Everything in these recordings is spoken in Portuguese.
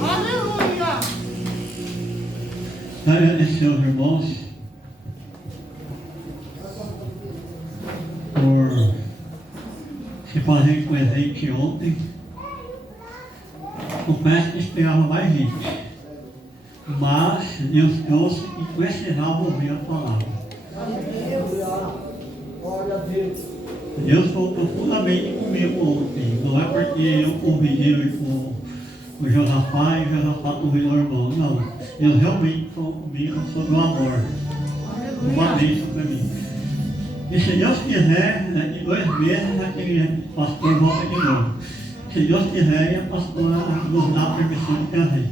Aleluia! Agradecer aos irmãos por se fazerem presente ontem. Confesso que esperava mais gente, mas Deus trouxe e precisava ouvir a palavra. Glória a Deus. Deus falou profundamente comigo ontem. Não é porque eu convidei o Josafá e o Josafá convidou o irmão. Não. Deus realmente falou comigo sobre o amor. Uma bênção para mim. E se Deus quiser, daqui 2 meses, aquele pastor volta de novo. Se Deus quiser, a pastora nos dá a permissão de trazer.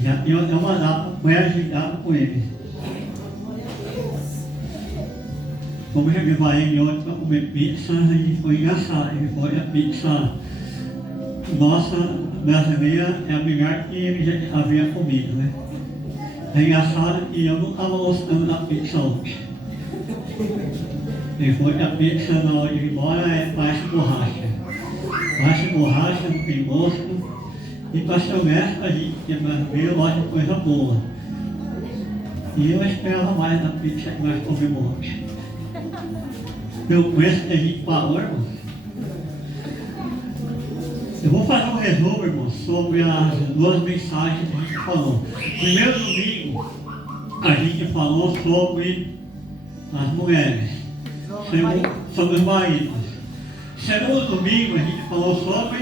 Já tem uma data pré-agendada com ele. Como já me vai ontem para comer pizza, a gente foi engraçado. Ele foi a pizza nossa brasileira, é a melhor que ele já havia comido, né? É engraçado que eu não estava gostando da pizza ontem. Ele foi que a pizza na hora de ir embora parece borracha. Parece borracha, não tem gosto. E para ser honesto, a gente que é brasileiro gosta de coisa boa. E eu esperava mais da pizza que nós comemos ontem. Pelo preço que a gente pagou, irmãos. Eu vou fazer um resumo, irmãos, sobre as 2 mensagens que a gente falou. Primeiro domingo, a gente falou sobre as mulheres, sobre os maridos. Segundo domingo, a gente falou sobre...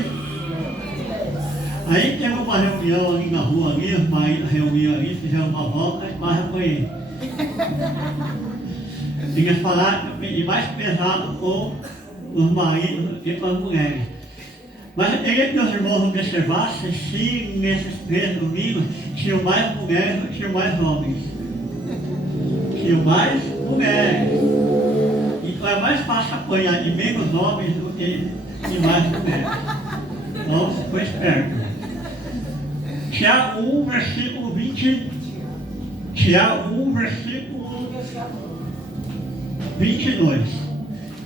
Aí teve uma reunião ali na rua, ali, os maridos reuniram ali, fizeram uma volta e quase apanhei. Tinha falado que mais pesado com os maridos do que com as mulheres. Mas eu queria que os irmãos observassem se nesses 3 domingos tinham mais mulheres ou tinham mais homens. Tinham mais mulheres. Então é mais fácil apanhar de menos homens do que de mais mulheres. Então você foi esperto. Tiago 1, versículo 20. Tiago 1, versículo 22.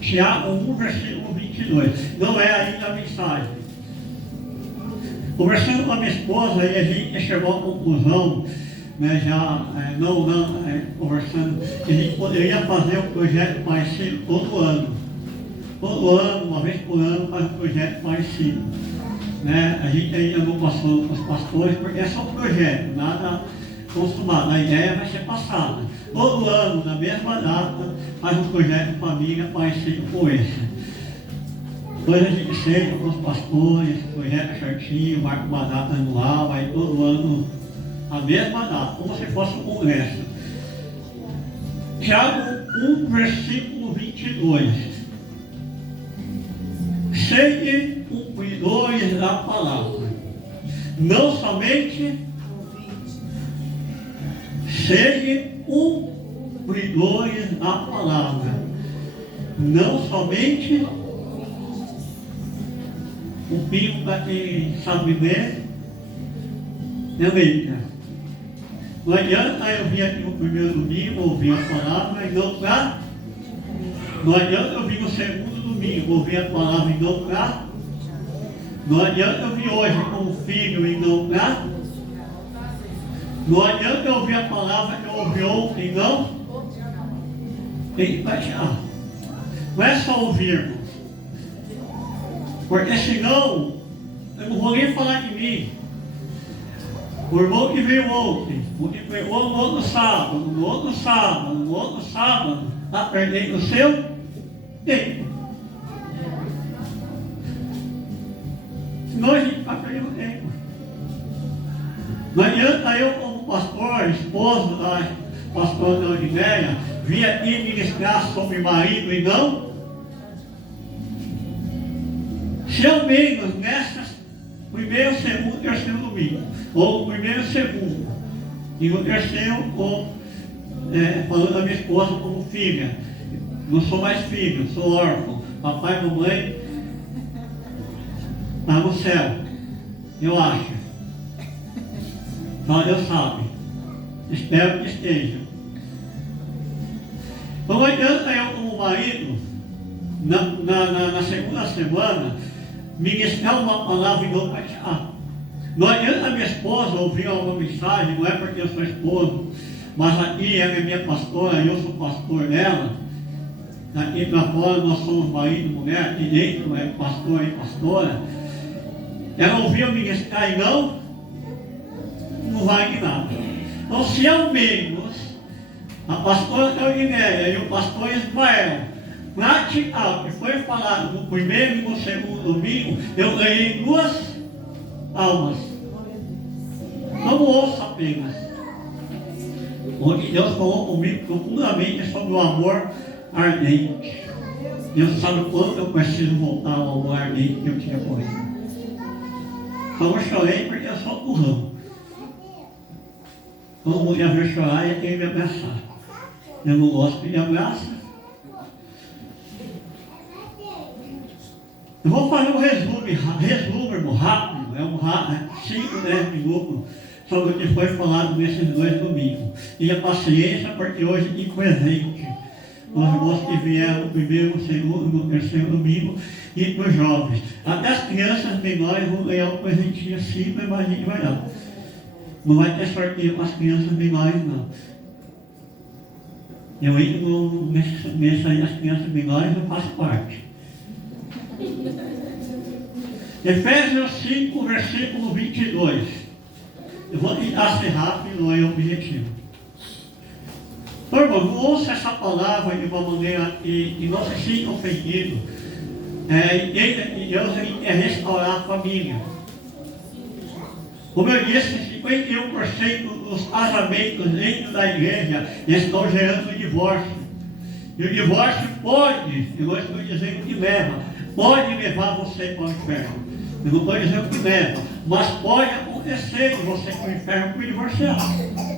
Tiago 1, versículo 22. Não é ainda a mensagem. Conversando com a minha esposa, e a gente chegou à conclusão, né, conversando, que a gente poderia fazer um projeto parecido todo ano. Todo ano, uma vez por ano, faz um projeto parecido. Né? A gente ainda não passou com os pastores, porque é só um projeto, nada consumado. A ideia vai ser passada. Todo ano, na mesma data, faz um projeto de família parecido com esse. Depois a gente senta com os pastores, projeto certinho, marca uma data anual, aí todo ano a mesma data, como se fosse um congresso. Tiago 1, versículo 22. Sede cumpridores da palavra, não somente sede cumpridores da palavra, não somente o pingo para quem sabe ler, é letra. Não adianta eu vir aqui no primeiro domingo, ouvir a palavra e não para. Não adianta eu vir no segundo domingo, ouvir a palavra e não para. Não adianta eu vir hoje como filho e não para. Não adianta eu ouvir a palavra que eu ouvi ontem e não. Tem que praticar. Não é só ouvir, irmãos. Porque senão, eu não vou nem falar de mim. O irmão que veio ontem, o que pregou no outro sábado, está perdendo o seu tempo. Senão a gente está perdendo tempo. Não adianta eu, como pastor, esposo da pastora da Odiveia, vir aqui ministrar sobre marido e não. Se ao menos nessas primeiro, segundo, terceiro domingo, ou primeiro e segundo, e no terceiro, falando da minha esposa como filha, não sou mais filho, sou órfão, papai e mamãe está no céu, eu acho, só Deus sabe, espero que esteja. Não adianta eu como marido na segunda semana, ministrar uma palavra em outro WhatsApp. Eu e a minha esposa ouviu uma mensagem, não é porque eu sou esposo, mas aqui ela é minha pastora, eu sou pastor dela. Aqui para fora nós somos marido e mulher, aqui dentro é pastor e pastora. Ela ouviu ministrar e não vai de nada. Então, se ao menos a pastora Claudinéia e o pastor Ismael praticar o que foi falado no primeiro e no segundo domingo, eu ganhei 2 almas. Não ouça apenas. Onde Deus falou comigo profundamente sobre o amor ardente. Deus sabe o quanto eu preciso voltar ao amor ardente que eu tinha por ele. Então eu chorei porque eu sou burrão. Quando mulher ver chorar, é quem me abraçar. Eu não gosto que me abraça. Eu vou fazer um resumo rápido, 5, 10 minutos, sobre o que foi falado nesses 2 domingos. E a paciência, porque hoje tem presente. Os irmãos que vieram no primeiro, no segundo, no terceiro domingo, e para os jovens. Até as crianças menores vão ganhar um presentinho simples, mas a gente vai dar. Não vai ter sorteio para as crianças menores, não. Eu entro nessa aí, as crianças menores, eu faço parte. Efésios 5, versículo 22. Eu vou tentar ser rápido, não é o objetivo. Então, irmão, ouça essa palavra de uma maneira que não se sinta ofendido. Entenda que Deus quer restaurar a família. Como eu disse, 51% dos casamentos dentro da igreja estão gerando divórcio. E o divórcio pode, eu não estou dizendo que leva, pode levar você para o inferno. Eu não estou dizendo que leva, mas pode acontecer de você ir para o inferno por divorciar.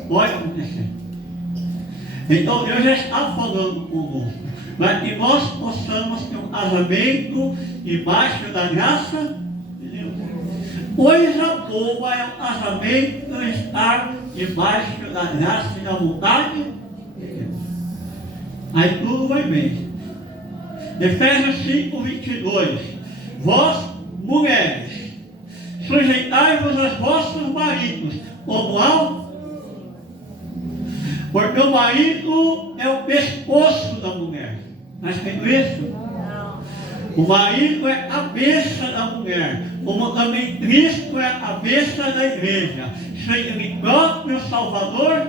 Pode acontecer. Então Deus já está falando conosco, para que nós possamos ter um casamento debaixo da graça de Deus. Coisa boa é o casamento estar debaixo da graça e da vontade de Deus. Aí tudo vai bem. Efésios 5, 22. Vós, mulheres, sujeitai-vos aos vossos maridos, como ao... Porque o marido é o pescoço da mulher. Mas tem isso? O marido é a cabeça da mulher, como também Cristo é a cabeça da igreja, sendo ele próprio Salvador.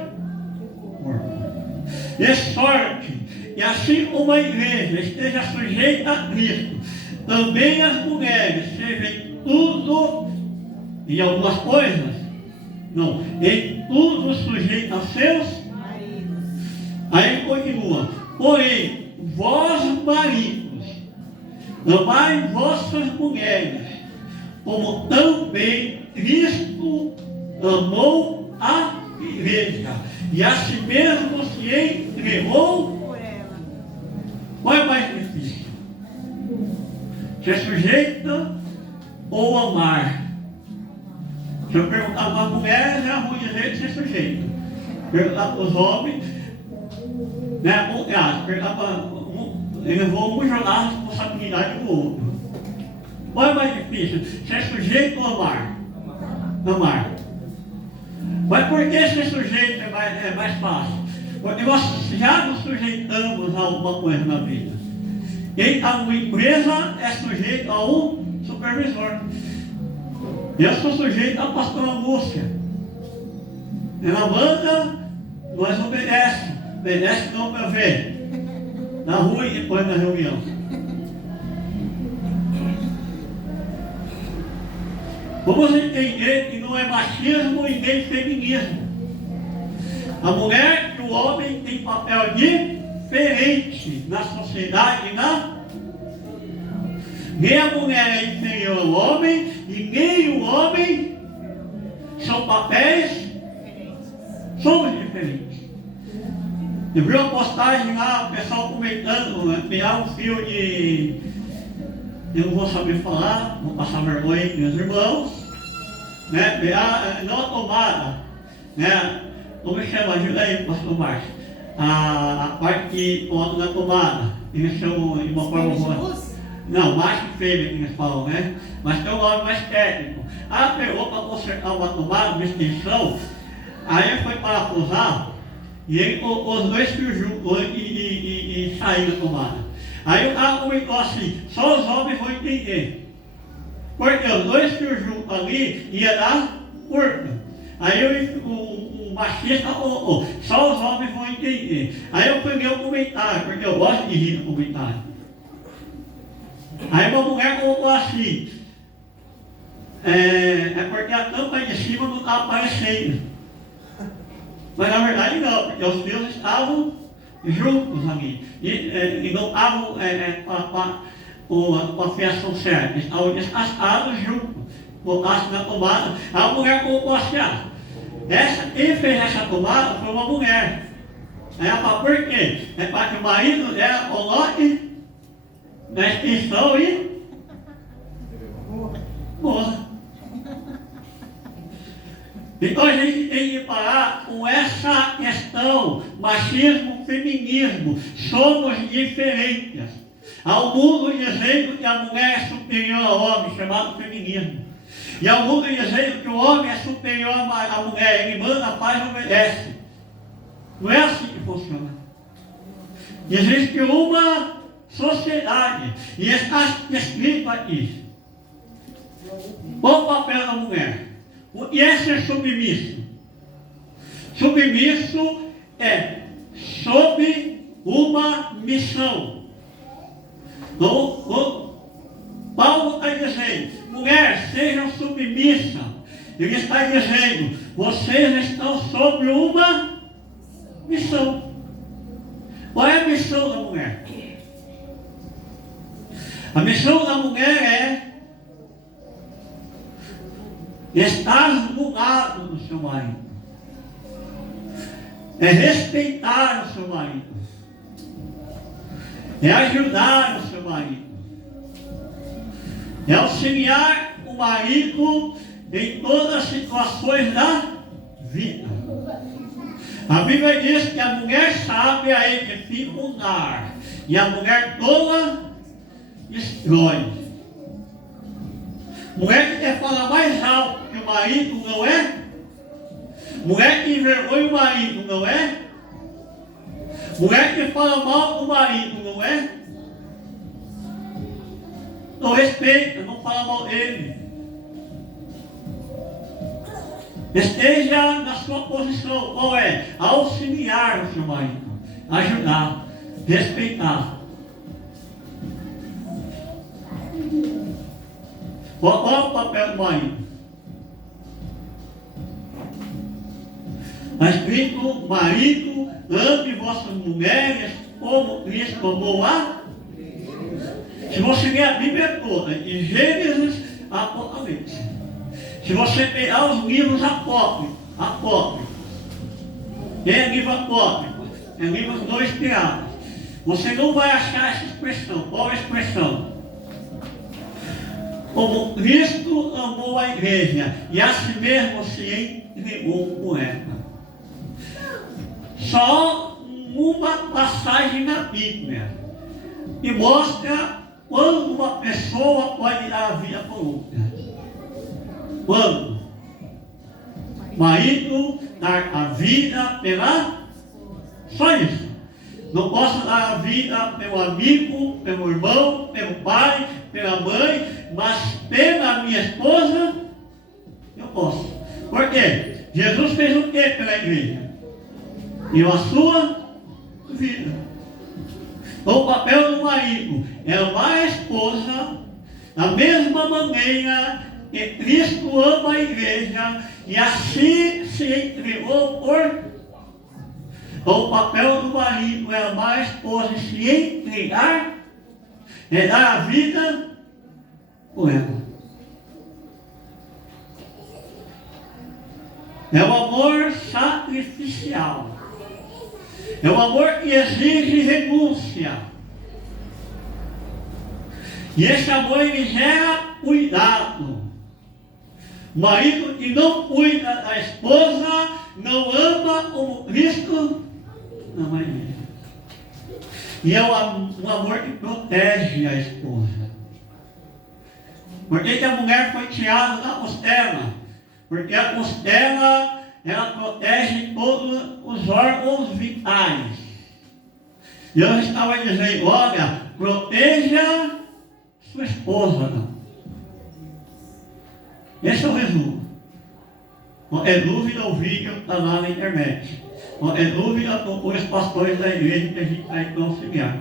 De sorte, e assim como a igreja esteja sujeita a Cristo, também as mulheres sejam em tudo, em algumas coisas, não, em tudo sujeitas a seus maridos. Aí continua, porém, vós maridos, amai vossas mulheres, como também Cristo amou a igreja, e a si mesmo se entregou por ela. Qual é mais difícil? Ser sujeita ou amar? Se eu perguntar para a mulher, já vou dizer que ser sujeita. Perguntar para os homens, perguntar para eles vão jogar a responsabilidade do outro. Qual é mais difícil? Ser sujeito ou amar? Amar. Mas por que ser sujeito é mais fácil? Porque nós já nos sujeitamos a alguma coisa na vida. Quem está numa empresa é sujeito a um supervisor. Eu sou sujeito à pastora Lúcia. Ela manda, nós obedece não para ver. Na rua e depois na reunião. Vamos entender que não é machismo e nem feminismo. A mulher e o homem têm papel diferente na sociedade nem a mulher é inferior ao homem e nem o homem. São papéis, somos diferentes. Eu vi uma postagem lá, o pessoal comentando, criar um fio de... Eu não vou saber falar, vou passar vergonha entre meus irmãos. Criar, não a tomada, como chama? Ajuda aí, pastor Márcio. a parte que coloca na tomada. Eles chamam de uma forma. Não, macho e fêmea que eles falam, né? Mas tem um nome mais técnico. Pegou para consertar uma tomada, uma extensão, aí ele foi parafusar e ele colocou os dois fios juntos e saiu da tomada. Aí o cara comentou assim, só os homens vão entender. Porque os dois fios juntos ali ia dar curto. Aí o machista colocou, só os homens vão entender. Aí eu peguei o comentário, porque eu gosto de rir no comentário. Aí uma mulher colocou assim, é porque a tampa de cima não está aparecendo. Mas na verdade não, porque os fios estavam juntos ali. E não estavam com a fiação certa, estavam descastados juntos. Colocasse na tomada. A mulher colocou assim, quem fez essa tomada foi uma mulher. Por quê? É para que o marido dela coloque na extensão e morra. Então a gente tem que parar com essa questão, machismo, feminismo. Somos diferentes. Ao mundo dizendo que a mulher é superior ao homem, chamado feminismo. E ao mundo dizendo que o homem é superior à mulher, ele manda, faz e obedece. Não é assim que funciona. Existe uma sociedade, e está escrito aqui. Qual o papel da mulher? O que é ser submisso? Submisso é sob uma missão. Então, Paulo está dizendo, mulher, sejam submissas. Ele está dizendo, vocês estão sob uma missão. Qual é a missão da mulher? A missão da mulher é estar no lado do seu marido. É respeitar o seu marido. É ajudar o seu marido. É auxiliar o marido em todas as situações da vida. A Bíblia diz que a mulher sábia edifica um lar e a mulher tola destrói. Mulher que quer falar mais alto que o marido não é? Mulher que envergonha o marido não é? Mulher que fala mal do marido não é? Não respeita, não fala mal dele. Esteja na sua posição, qual é? Auxiliar o seu marido, ajudar, respeitar. Qual é o papel do marido? Está escrito, marido, ame vossas mulheres como Cristo amou a. Se você ler a Bíblia toda, de Gênesis a Apocalipse, se você pegar os livros apócrifos, é livro apócrifo, é livros não inspirados, você não vai achar essa expressão. Qual é a expressão? Como Cristo amou a igreja e a si mesmo se entregou por ela. Só uma passagem na Bíblia que mostra quando uma pessoa pode dar a vida por outra. Quando? Marido dar a vida pela... Só isso. Não posso dar a vida pelo amigo, pelo irmão, pelo pai, pela mãe, mas pela minha esposa, eu posso. Por quê? Jesus fez o quê pela igreja? Deu a sua vida. Então, o papel do marido é amar a esposa da mesma maneira que Cristo ama a igreja e assim se entregou por. Então, o papel do marido é amar a esposa e se entregar, é dar a vida por ela. É o amor sacrificial. É um amor que exige renúncia. E esse amor ele gera cuidado. O marido que não cuida da esposa, não ama como Cristo ama a igreja. E é um amor que protege a esposa. Por que a mulher foi tirada da costela? Porque a costela, ela protege todos os órgãos vitais. E eu estava dizendo, olha, proteja sua esposa. Não. Esse é o resumo. É dúvida, o vídeo está lá na internet. É dúvida, procure os pastores da igreja que a gente vai auxiliar.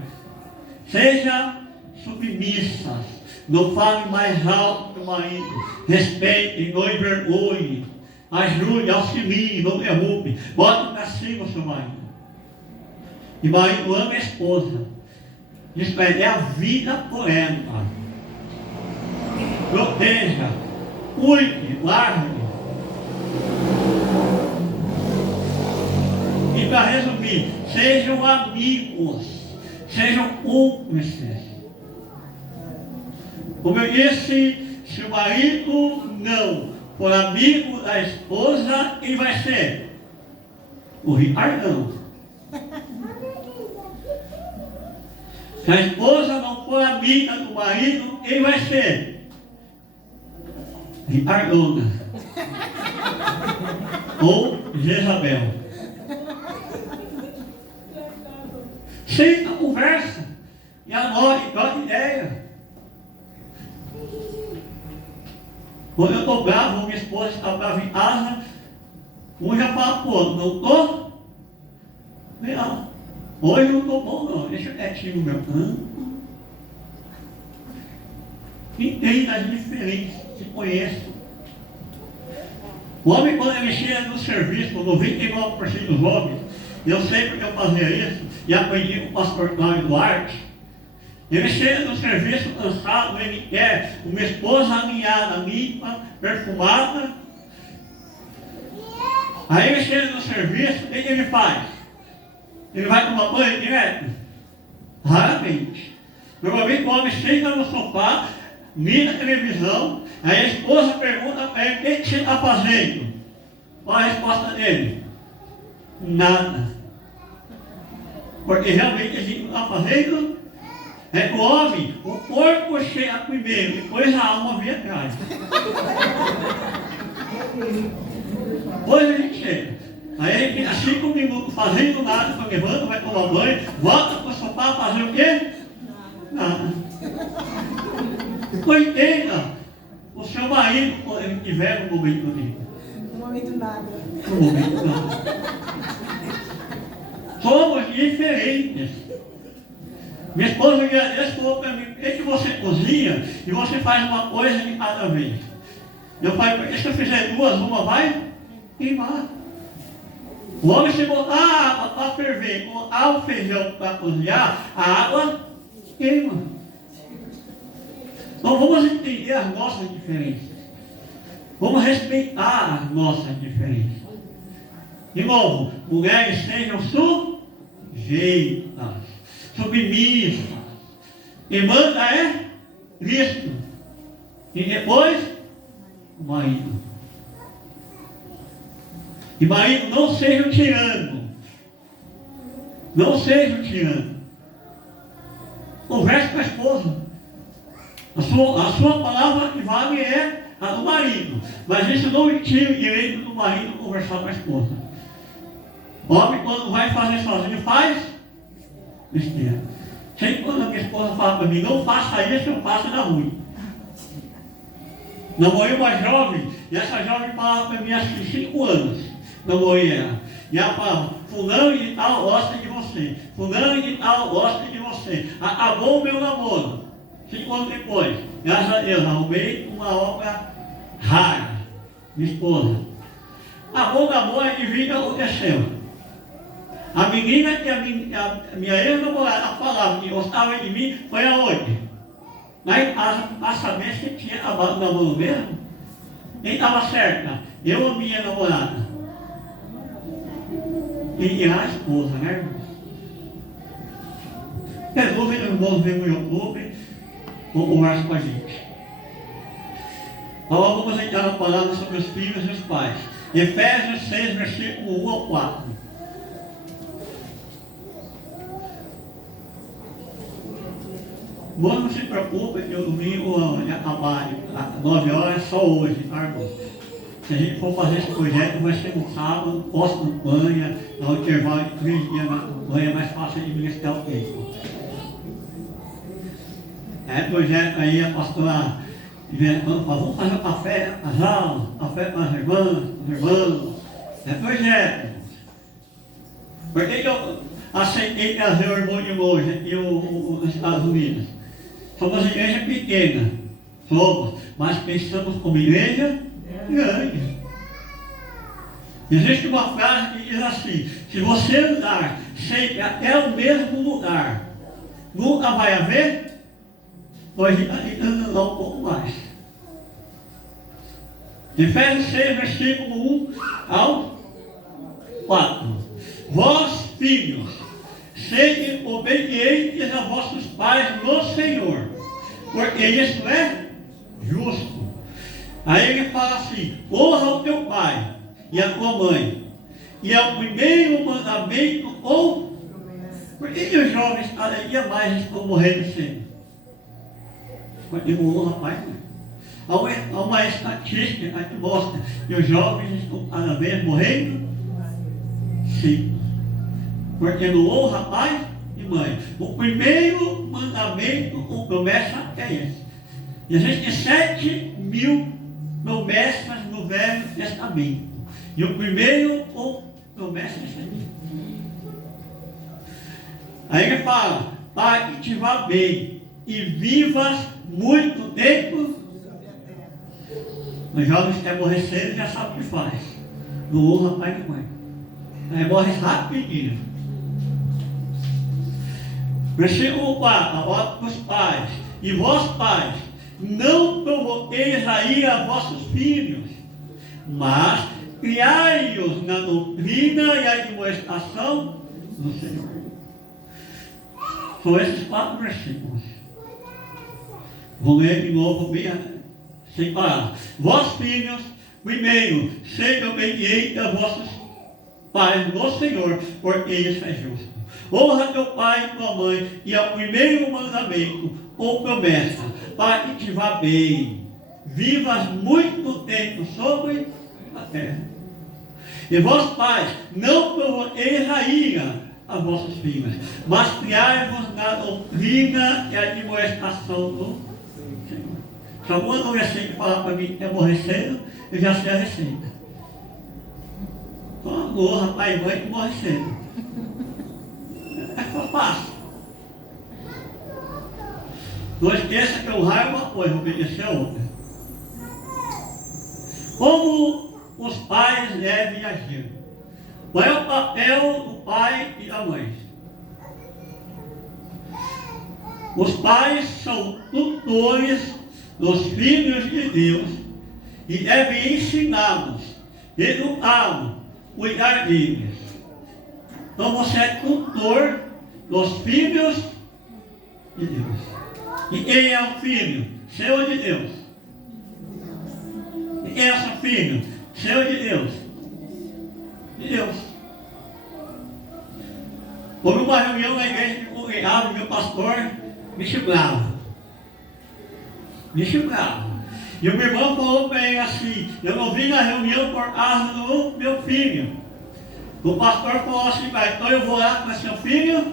Seja submissas. Não fale mais alto que o marido. Respeite, não envergonhe. Ajude, auxilie, não derrube. Bote para cima o seu marido. E marido ama a esposa. Diz para ele, é a vida por ela. Proteja, cuide, guarde. E para resumir, sejam amigos, sejam cúmplices. Como eu disse, se o marido não for amigo da esposa, quem vai ser? O Ricardão. Se a esposa não for amiga do marido, quem vai ser? Ricardona. Ou Jezabel. Senta, conversa e anote, troca ideia. Quando eu estou bravo, minha esposa está brava em casa, um já fala pro outro, não estou? Não. Hoje não estou bom não, deixa quietinho no meu canto. Entenda as diferenças, se conheça. O homem, quando ele chega no serviço, 99% dos homens, eu sei porque eu fazia isso, e aprendi com o pastor Cláudio Duarte. Ele chega no serviço cansado, ele quer uma esposa alinhada, limpa, perfumada. Aí ele chega no serviço, o que ele faz? Ele vai tomar banho direto? Raramente. Normalmente o homem chega no sofá, mira a televisão, aí a esposa pergunta para ele, o que você está fazendo? Qual a resposta dele? Nada. Porque realmente a gente não está fazendo. É que o homem, o corpo chega primeiro, depois a alma vem atrás. Depois a gente chega. Aí a gente fica 5 minutos fazendo nada, só levanta, vai tomar banho, volta para o sofá fazer o quê? Nada. Não entenda o seu marido quando ele tiver no momento dele. No momento nada. No momento nada. Somos diferentes. Minha esposa um dia desse falou para mim, por que você cozinha e você faz uma coisa de cada vez? Eu falei, porque se eu fizer duas, uma vai queimar. O homem, se botar a água para ferver, botar o feijão para cozinhar, a água queima. Então vamos entender as nossas diferenças. Vamos respeitar as nossas diferenças. De novo, mulheres sejam sujeitas, submissas. Quem manda é Cristo. E depois, o marido. E marido, não seja um tirano. Não seja um tirano. Converse com a esposa. A sua palavra que vale é a do marido. Mas isso não tira o direito do marido conversar com a esposa. O homem, quando vai fazer sozinho, faz besteira. Sempre quando a minha esposa fala para mim, não faça isso, eu faço na rua. Namorei uma jovem, e essa jovem falava para mim há 5 anos. Namorei ela. E ela falava, fulano de tal gosta de você. Fulano de tal gosta de você. Acabou o meu namoro. 5 anos depois, graças a Deus, arrumei uma obra rara. Minha esposa. Acabou o namoro, adivinha o que aconteceu. A menina que a minha ex-namorada falava que gostava de mim, foi aonde? Lá em casa, para saber se tinha acabado o namoro mesmo. Quem estava certa? Eu ou minha namorada? E a esposa, né, irmão? Resolve, irmãos, vem no YouTube, vão conversar com a gente. Agora vamos entrar na palavra sobre os filhos e os pais. Efésios 6, versículo 1 ao 4. Não se preocupe que o domingo vai acabar às 9 horas, só hoje, tá, irmão? Se a gente for fazer esse projeto, vai ser no sábado, pós-campanha, no intervalo de 3 dias na campanha, é mais fácil administrar o tempo. Projeto aí, a pastora vamos fazer um café, casal, café com as irmãs, os irmãos. Projeto. Por que eu aceitei trazer o irmão de longe aqui nos Estados Unidos? Somos igreja pequena, somos, mas pensamos como igreja grande. Existe uma frase que diz assim: se você andar sempre até o mesmo lugar, nunca vai haver. Hoje andando lá um pouco mais. Efésios 6, versículo 1 ao 4. Vós, filhos, sede obedientes a vossos pais no Senhor, porque isso é justo. Aí ele fala assim: honra o teu pai e a tua mãe. E é o primeiro mandamento ou... Por que os jovens cada dia mais estão morrendo cedo? Porque não honra pai e mãe. Há uma estatística que mostra que os jovens estão cada vez morrendo cedo. Porque não honra pai e mãe. O primeiro mandamento ou promessa é esse. E a gente tem 7.000 promessas no Velho Testamento. E o primeiro ou promessa é esse aqui. Aí ele fala: para que te vá bem e vivas muito tempo. Os jovens que morrer cedo já sabem o que faz. Não honra pai e mãe. Aí morre rapidinho. Versículo 4, a ordem dos pais. E vós, pais, não provoqueis a ira a vossos filhos, mas criai-os na doutrina e admoestação do Senhor. São esses 4 versículos. Vou ler de novo bem sem parar. Vós, filhos, primeiro, sede obedientes a vossos pais no Senhor, porque isso é justo. Honra teu pai e tua mãe, e é o primeiro mandamento ou promessa, para que te vá bem, vivas muito tempo sobre a terra. E vós, pais, não provoqueis a ira a vossos filhos, mas criai-vos na doutrina e admoestação do Senhor. Se algum adolescente falar para mim que quer morrer cedo, eu já sei a receita. Então, honra pai e mãe que morre cedo. É fácil. Não esqueça que honrar é uma coisa, obedecer é outra. Como os pais devem agir? Qual é o papel do pai e da mãe? Os pais são tutores dos filhos de Deus e devem ensiná-los, educá-los, cuidar deles. Então você é tutor dos filhos de Deus. E quem é o filho? Seu ou de Deus? E quem é seu filho? Seu ou de Deus? De Deus. Houve uma reunião na igreja que congregava, meu pastor me xingava. E o meu irmão falou para ele assim: eu não vim na reunião por causa do meu filho. O pastor falou assim: então eu vou lá para seu filho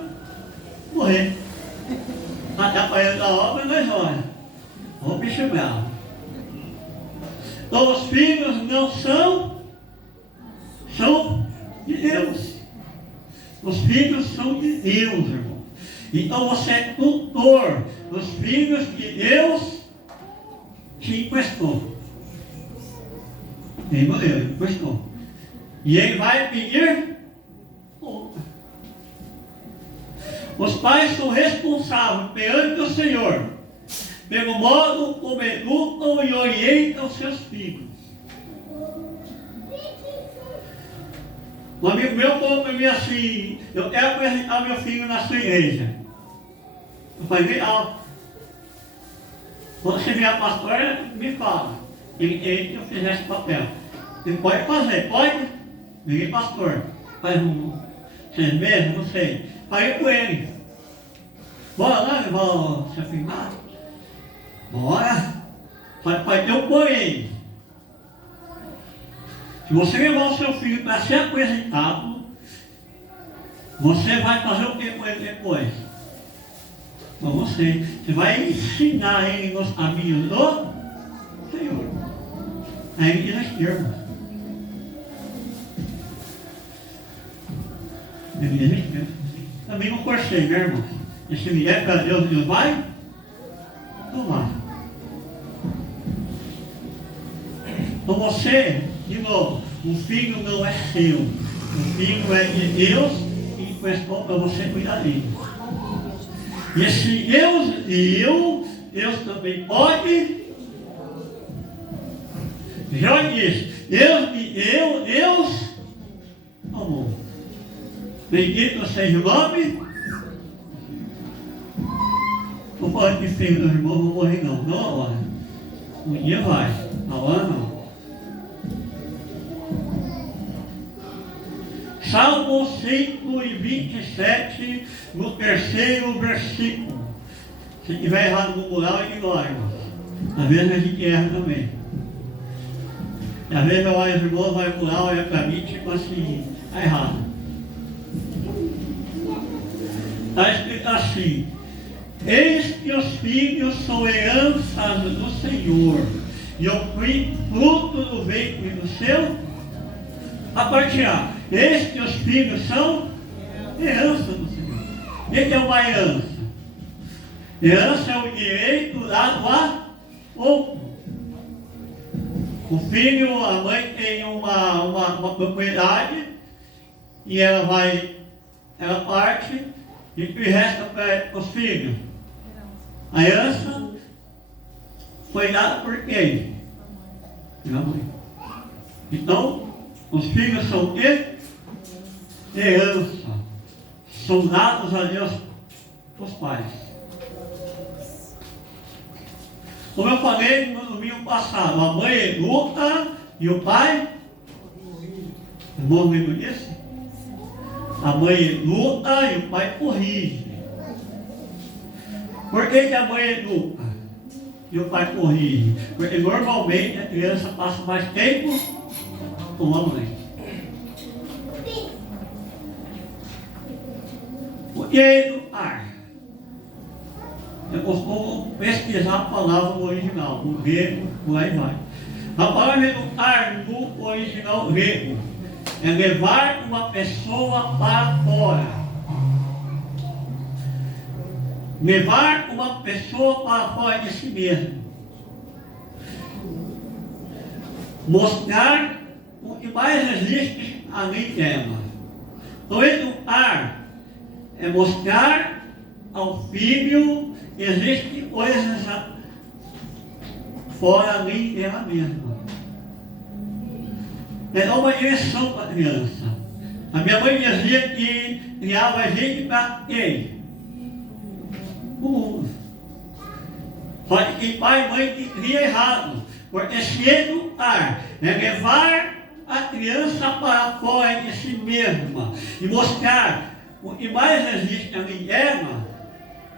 morrer. Atrapalhando da obra, nós olha. Vou me xingar. Então os filhos não são de Deus. Os filhos são de Deus, irmão. Então você é tutor dos filhos que Deus te emprestou. Ele morreu, ele emprestou. E ele vai pedir conta. Os pais são responsáveis perante o Senhor pelo modo como educam e orientam seus filhos. Um amigo meu falou para mim assim: eu quero apresentar meu filho na sua igreja. Eu falei: alto. Quando você vier a pastora, me fala. Ele queria que eu fizesse papel. Ele pode fazer, pode? Liguei pastor. Faz um 6 meses, não sei. Falei com ele. Bora lá, irmão, se afirmar? Bora. Pode ter um porém. Se você levar o seu filho para ser apresentado, você vai fazer o que com ele depois? Você vai ensinar ele nos caminhos do Senhor. Aí ele diz aqui, irmão. Ele diz aqui. Também não forcei, né, irmão? E se vier para Deus, Deus vai? Não vai. Então você, de novo, o filho não é seu. O filho é de Deus e emprestou para você cuidar dele. E esse Deus também pode. Já disse, Deus amor. Bendito seja o nome. Não pode que filho dos irmãos não morrer não. Não agora. Um dia vai. Agora não. Salmo 127, no terceiro versículo. Se tiver errado no mural, ignora, irmão. Às vezes a gente erra também. E às vezes eu olho os irmãos, vai no mural, olha para mim, tipo assim, está errado. Está escrito assim: eis que os filhos são heranças do Senhor, e o fruto do ventre do seu. A parte A, eis que os filhos são herança do Senhor. O que é uma herança? Herança é o direito dado a outro. O filho, a mãe tem uma propriedade e ela parte e o que resta para os filhos. A herança foi dada por quem? Pela mãe. Então, os filhos são o quê? Herança. São dados a Deus os pais. Como eu falei no domingo passado, a mãe educa e o pai? Irmão, lembra disso? A mãe educa e o pai corrige. Por que a mãe educa e o pai corrige? Porque normalmente a criança passa mais tempo com a mãe. O que é educar? Eu costumo pesquisar a palavra no original, no grego, por aí vai. A palavra educar no original grego é levar uma pessoa para fora. Levar uma pessoa para fora de si mesmo. Mostrar o que mais existe além dela. Então, educar é mostrar ao filho que existem coisas fora além dela mesma. É dar uma direção para a criança. A minha mãe dizia que criava a gente para quem? O mundo. Só que pai e mãe que cria errado. Porque se educar é levar a criança para fora de si mesma e mostrar o que mais existe além dela.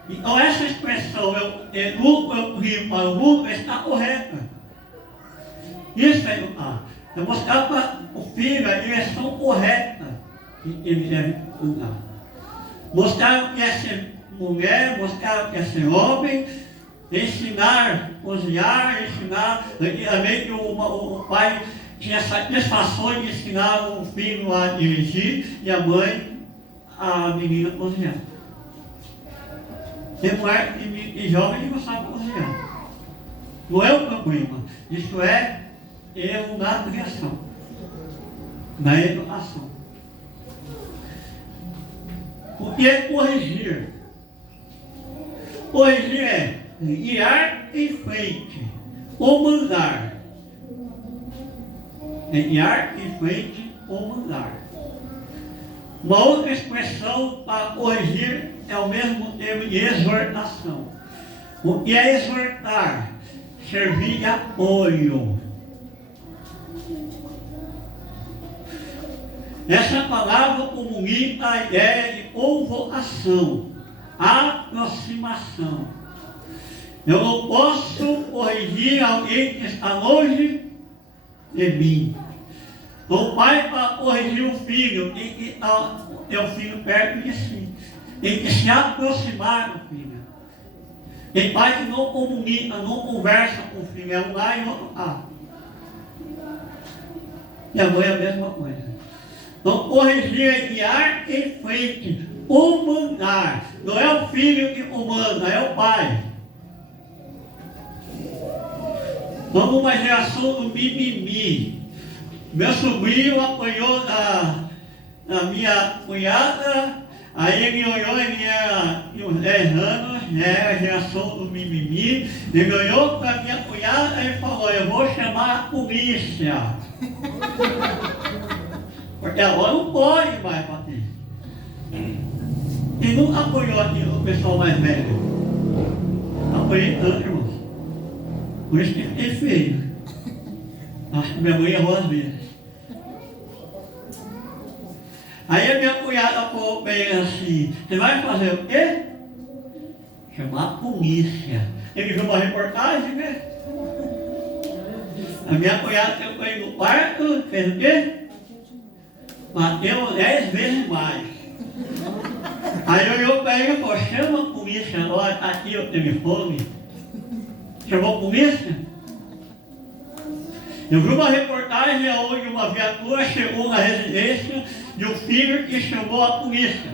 Então essa expressão, eu educo, eu crio para o mundo, está correta. Isso é educar. É mostrar para o filho a direção correta que ele deve usar. Mostrar o que é ser mulher, mostrar o que é ser homem, ensinar, cozinhar, ensinar. Antigamente o pai tinha satisfações de ensinar o filho a dirigir e a mãe a menina a cozinhar. Tem mulher e jovem que não sabe cozinhar. Não é o problema. Isso é erro na criação, na educação. O que é corrigir? Corrigir é guiar em frente, ou mandar. É guiar em frente ou mandar. Uma outra expressão para corrigir é o mesmo termo de exortação. O que é exortar? Servir de apoio. Essa palavra comunica a ideia de convocação. aproximação. Eu não posso corrigir alguém que está longe de mim. O pai, para corrigir o filho, tem que ter o filho perto de si. Tem que se aproximar do filho. Tem pai que não comunica, não conversa com o filho, é um lá e outro lá. E a mãe é a mesma coisa. Então, corrigir é guiar em frente, comandar. Não é o filho que comanda, é o pai. Vamos uma geração do mimimi. Meu sobrinho apanhou na minha cunhada, aí ele olhou, ele era de uns 10 anos, era a geração do mimimi. Ele olhou para minha cunhada e falou: eu vou chamar a polícia. Porque agora não pode mais bater. E nunca apoiou aqui o pessoal mais velho. Apoiei tanto, irmão. Por isso que fiquei feio. Acho que minha mãe errou às vezes. Aí a minha cunhada falou bem assim: você vai fazer o quê? Chamar a polícia. Ele viu uma reportagem, né? A minha cunhada foi aí no quarto, fez o quê? Bateu 10 vezes mais. Aí olhou para ele e falou: chama a polícia agora, tá aqui o telefone. Chamou a polícia? Eu vi uma reportagem onde uma viatura chegou na residência de um filho que chamou a polícia.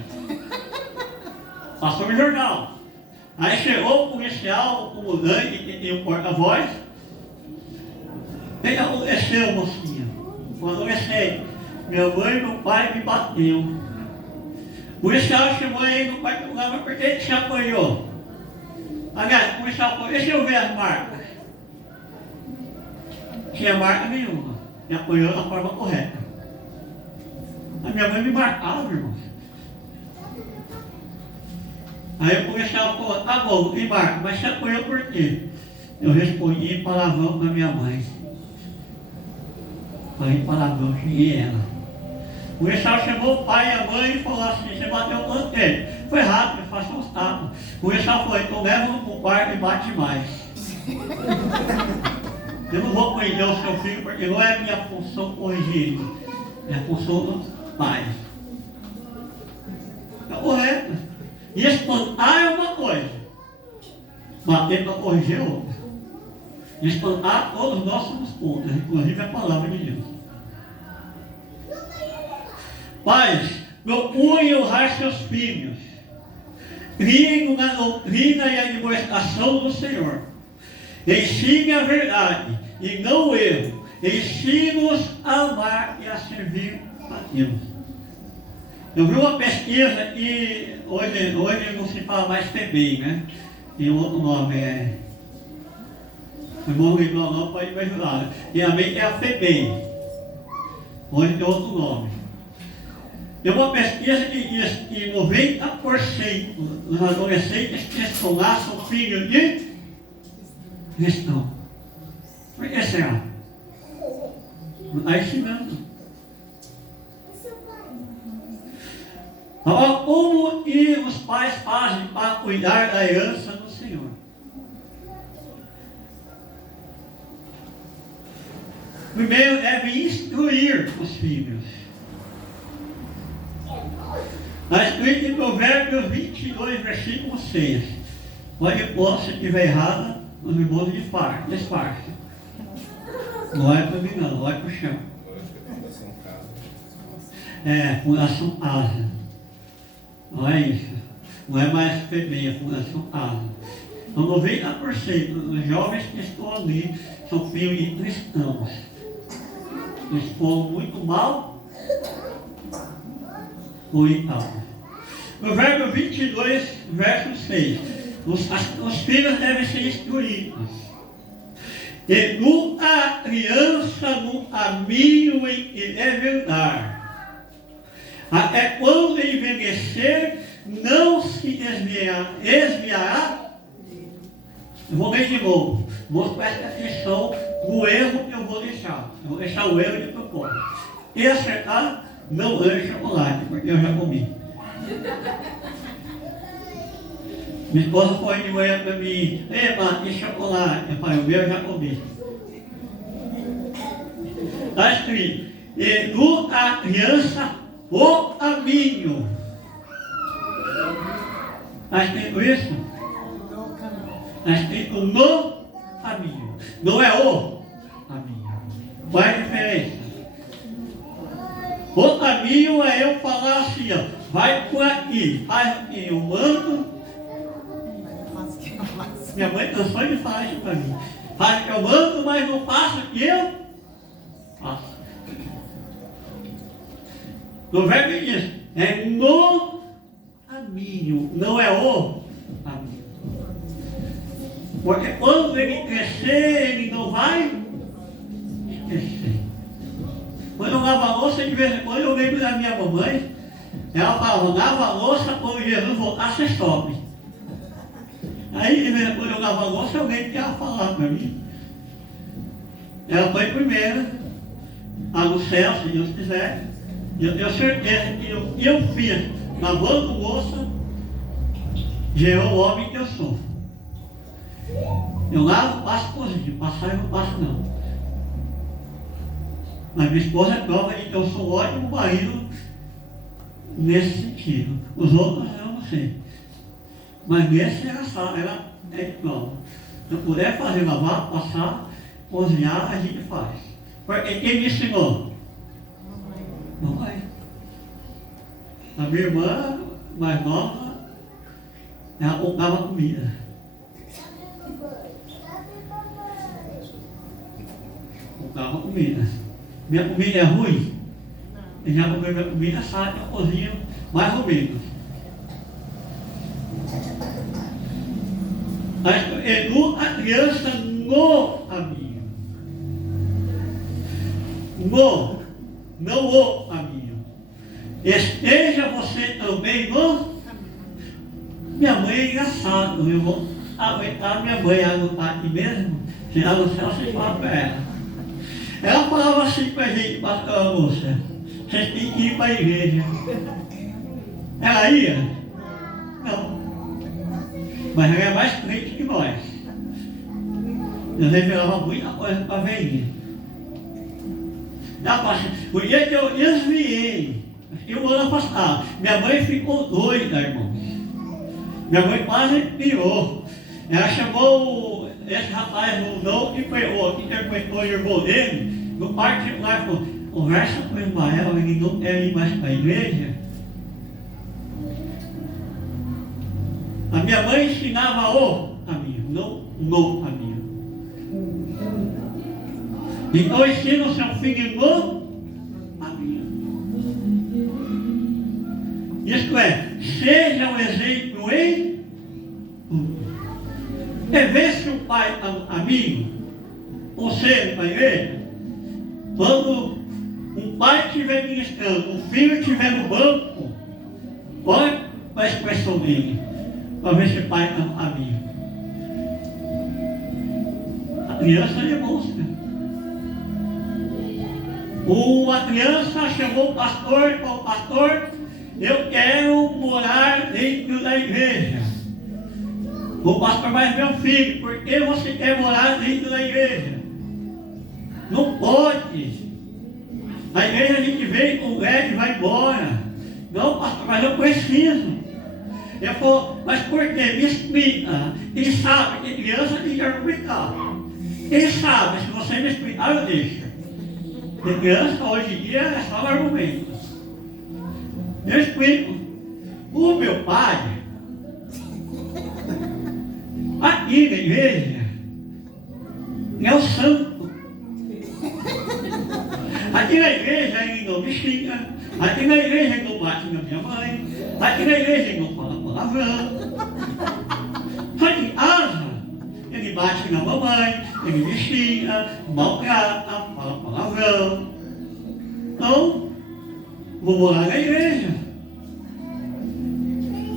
Passou no jornal. Aí chegou o policial, o comandante, que tem um porta-voz. O que aconteceu, mocinha? Falou assim: minha mãe e meu pai me bateu. O policial chamou ele no quarto do lugar, mas por que ele se apanhou? Aliás, o policial falou: deixa eu ver as marcas. Tinha marca nenhuma. Me apanhou da forma correta. A minha mãe me marcava, irmão. Aí o policial falou: tá bom, me marca, mas você apanhou por quê? Eu respondi em palavrão para minha mãe. Falei em palavrão, xinguei ela. O policial chamou o pai e a mãe e falou assim: você bateu quanto tempo? Foi rápido, faça uns tapas. O policial falou: então leva no quarto e bate mais. Eu não vou prender o seu filho porque não é minha função corrigir ele. É a função do pai. É correto. E espantar é uma coisa. Bater para corrigir é outra. Espantar todos nós somos contra, inclusive a palavra de Deus. Pais, procurem honrar seus filhos. Criem na doutrina e admoestação do Senhor. Ensine a verdade e não o erro. Ensine-os a amar e a servir a Deus. Eu vi uma pesquisa que hoje não se fala mais FEBEM, né? Tem outro nome, eu não lembro o nome, pode me ajudar. E a mente é a FEBEM. Hoje tem outro nome. Tem uma pesquisa que diz que 90% dos adolescentes que estão lá são filhos de cristão. Por que será? Não está ensinando. Então, como que os pais fazem para cuidar da herança do Senhor? Primeiro, deve instruir os filhos. Está escrito em Provérbios 22, versículo 6. Pode pôr, se estiver errada, os irmãos disfarçam. Não é para mim não, não é para o chão. Fundação Casa. Não é isso. Não é mais FEBEM, é Fundação Casa. Então 90% dos jovens que estão ali são filhos de cristãos. Eles foram muito mal orientados. Provérbio 22, verso 6. Os filhos devem ser instruídos. Educa a criança no caminho em que deve andar. Até quando envelhecer, não se desviará. Eu vou ler de novo. Vou prestar atenção no erro que eu vou deixar. Eu vou deixar o erro de propósito. E acertar, não ganho chocolate, porque eu já comi. Minha esposa foi de manhã para mim, eba, e chocolate? Eu falei, o meu eu já comi. Está escrito, edu a criança o caminho. Está escrito isso? Está escrito no caminho. Não é o caminho. Qual é a diferença? O caminho é eu falar assim, ó, vai por aqui, faz aqui, eu mando. Minha mãe cansou de falar isso para mim. Faz o que eu mando, mas não faço o que eu faço. No verbo diz, é no caminho, não é o caminho. Porque quando ele crescer, ele não vai esquecer. Quando eu lavo a louça, de vez em quando eu lembro da minha mamãe, ela falava, lava a louça, quando Jesus voltar, você sobe. Aí, de vez em quando eu lavo a louça, eu lembro que ela falava para mim. Ela foi primeira, lá no céu, se Deus quiser. Eu tenho certeza que eu fiz, lavando louça, gerou o homem que eu sou. Eu lavo, passo cozinho, passar eu não passo não. Mas minha esposa é prova de que eu sou ótimo marido nesse sentido. Os outros eu não sei. Mas nesse ela é prova. Se eu puder fazer lavar, passar, cozinhar, a gente faz. Porque quem me ensinou? Mamãe. A minha irmã mais nova, ela comprava comida. Comprava comida. Minha comida é ruim? Eu já comprei minha comida, sabe, eu cozinho mais ou menos. Mas educa a criança no caminho. No, não o caminho. Esteja você também no. Minha mãe é engraçada, eu vou aguentar minha mãe, ela não está aqui mesmo, senão no céu você fala para ela. Ela falava assim para a gente, pastor moça, vocês têm que ir para a igreja. Ela ia? Não. Mas ela é mais crente que nós. Deus revelava muita coisa para a velhinha. O dia que eu desviei, um ano passado, minha mãe ficou doida, irmão. Minha mãe quase pirou. Ela chamou esse rapaz no não que interpretou o irmão dele, no particular, falou, conversa com o Ismael, ele não quer ir mais para a igreja. A minha mãe ensinava o caminho, não no caminho. Então ensina o seu filho no caminho. Isto é, seja um exemplo em tudo. É ver se o pai está no caminho, você para a igreja, quando um pai estiver ministrando, um filho estiver no banco, olha para a expressão dele, para ver se o pai está no caminho. A criança demonstra. Uma criança chamou o pastor e falou, pastor, eu quero morar dentro da igreja. O pastor vai meu filho, por que você quer morar dentro da igreja? Não pode. A igreja a gente vem, congrega e vai embora. Não, pastor, mas eu preciso. Ele falou, mas por que? Me explica. Ele sabe que criança tem que argumentar. Ele sabe, se você me explicar, eu deixo. Porque criança hoje em dia é só argumento. Eu explico. O meu pai, aqui na igreja, é o santo. Aqui na igreja ele não me xinga. Aqui na igreja ele não bate na minha mãe. Aqui na igreja ele não fala palavrão. Só que em casa, ele bate na mamãe, ele me xinga, maltrata, fala palavrão. Então, vou morar na igreja.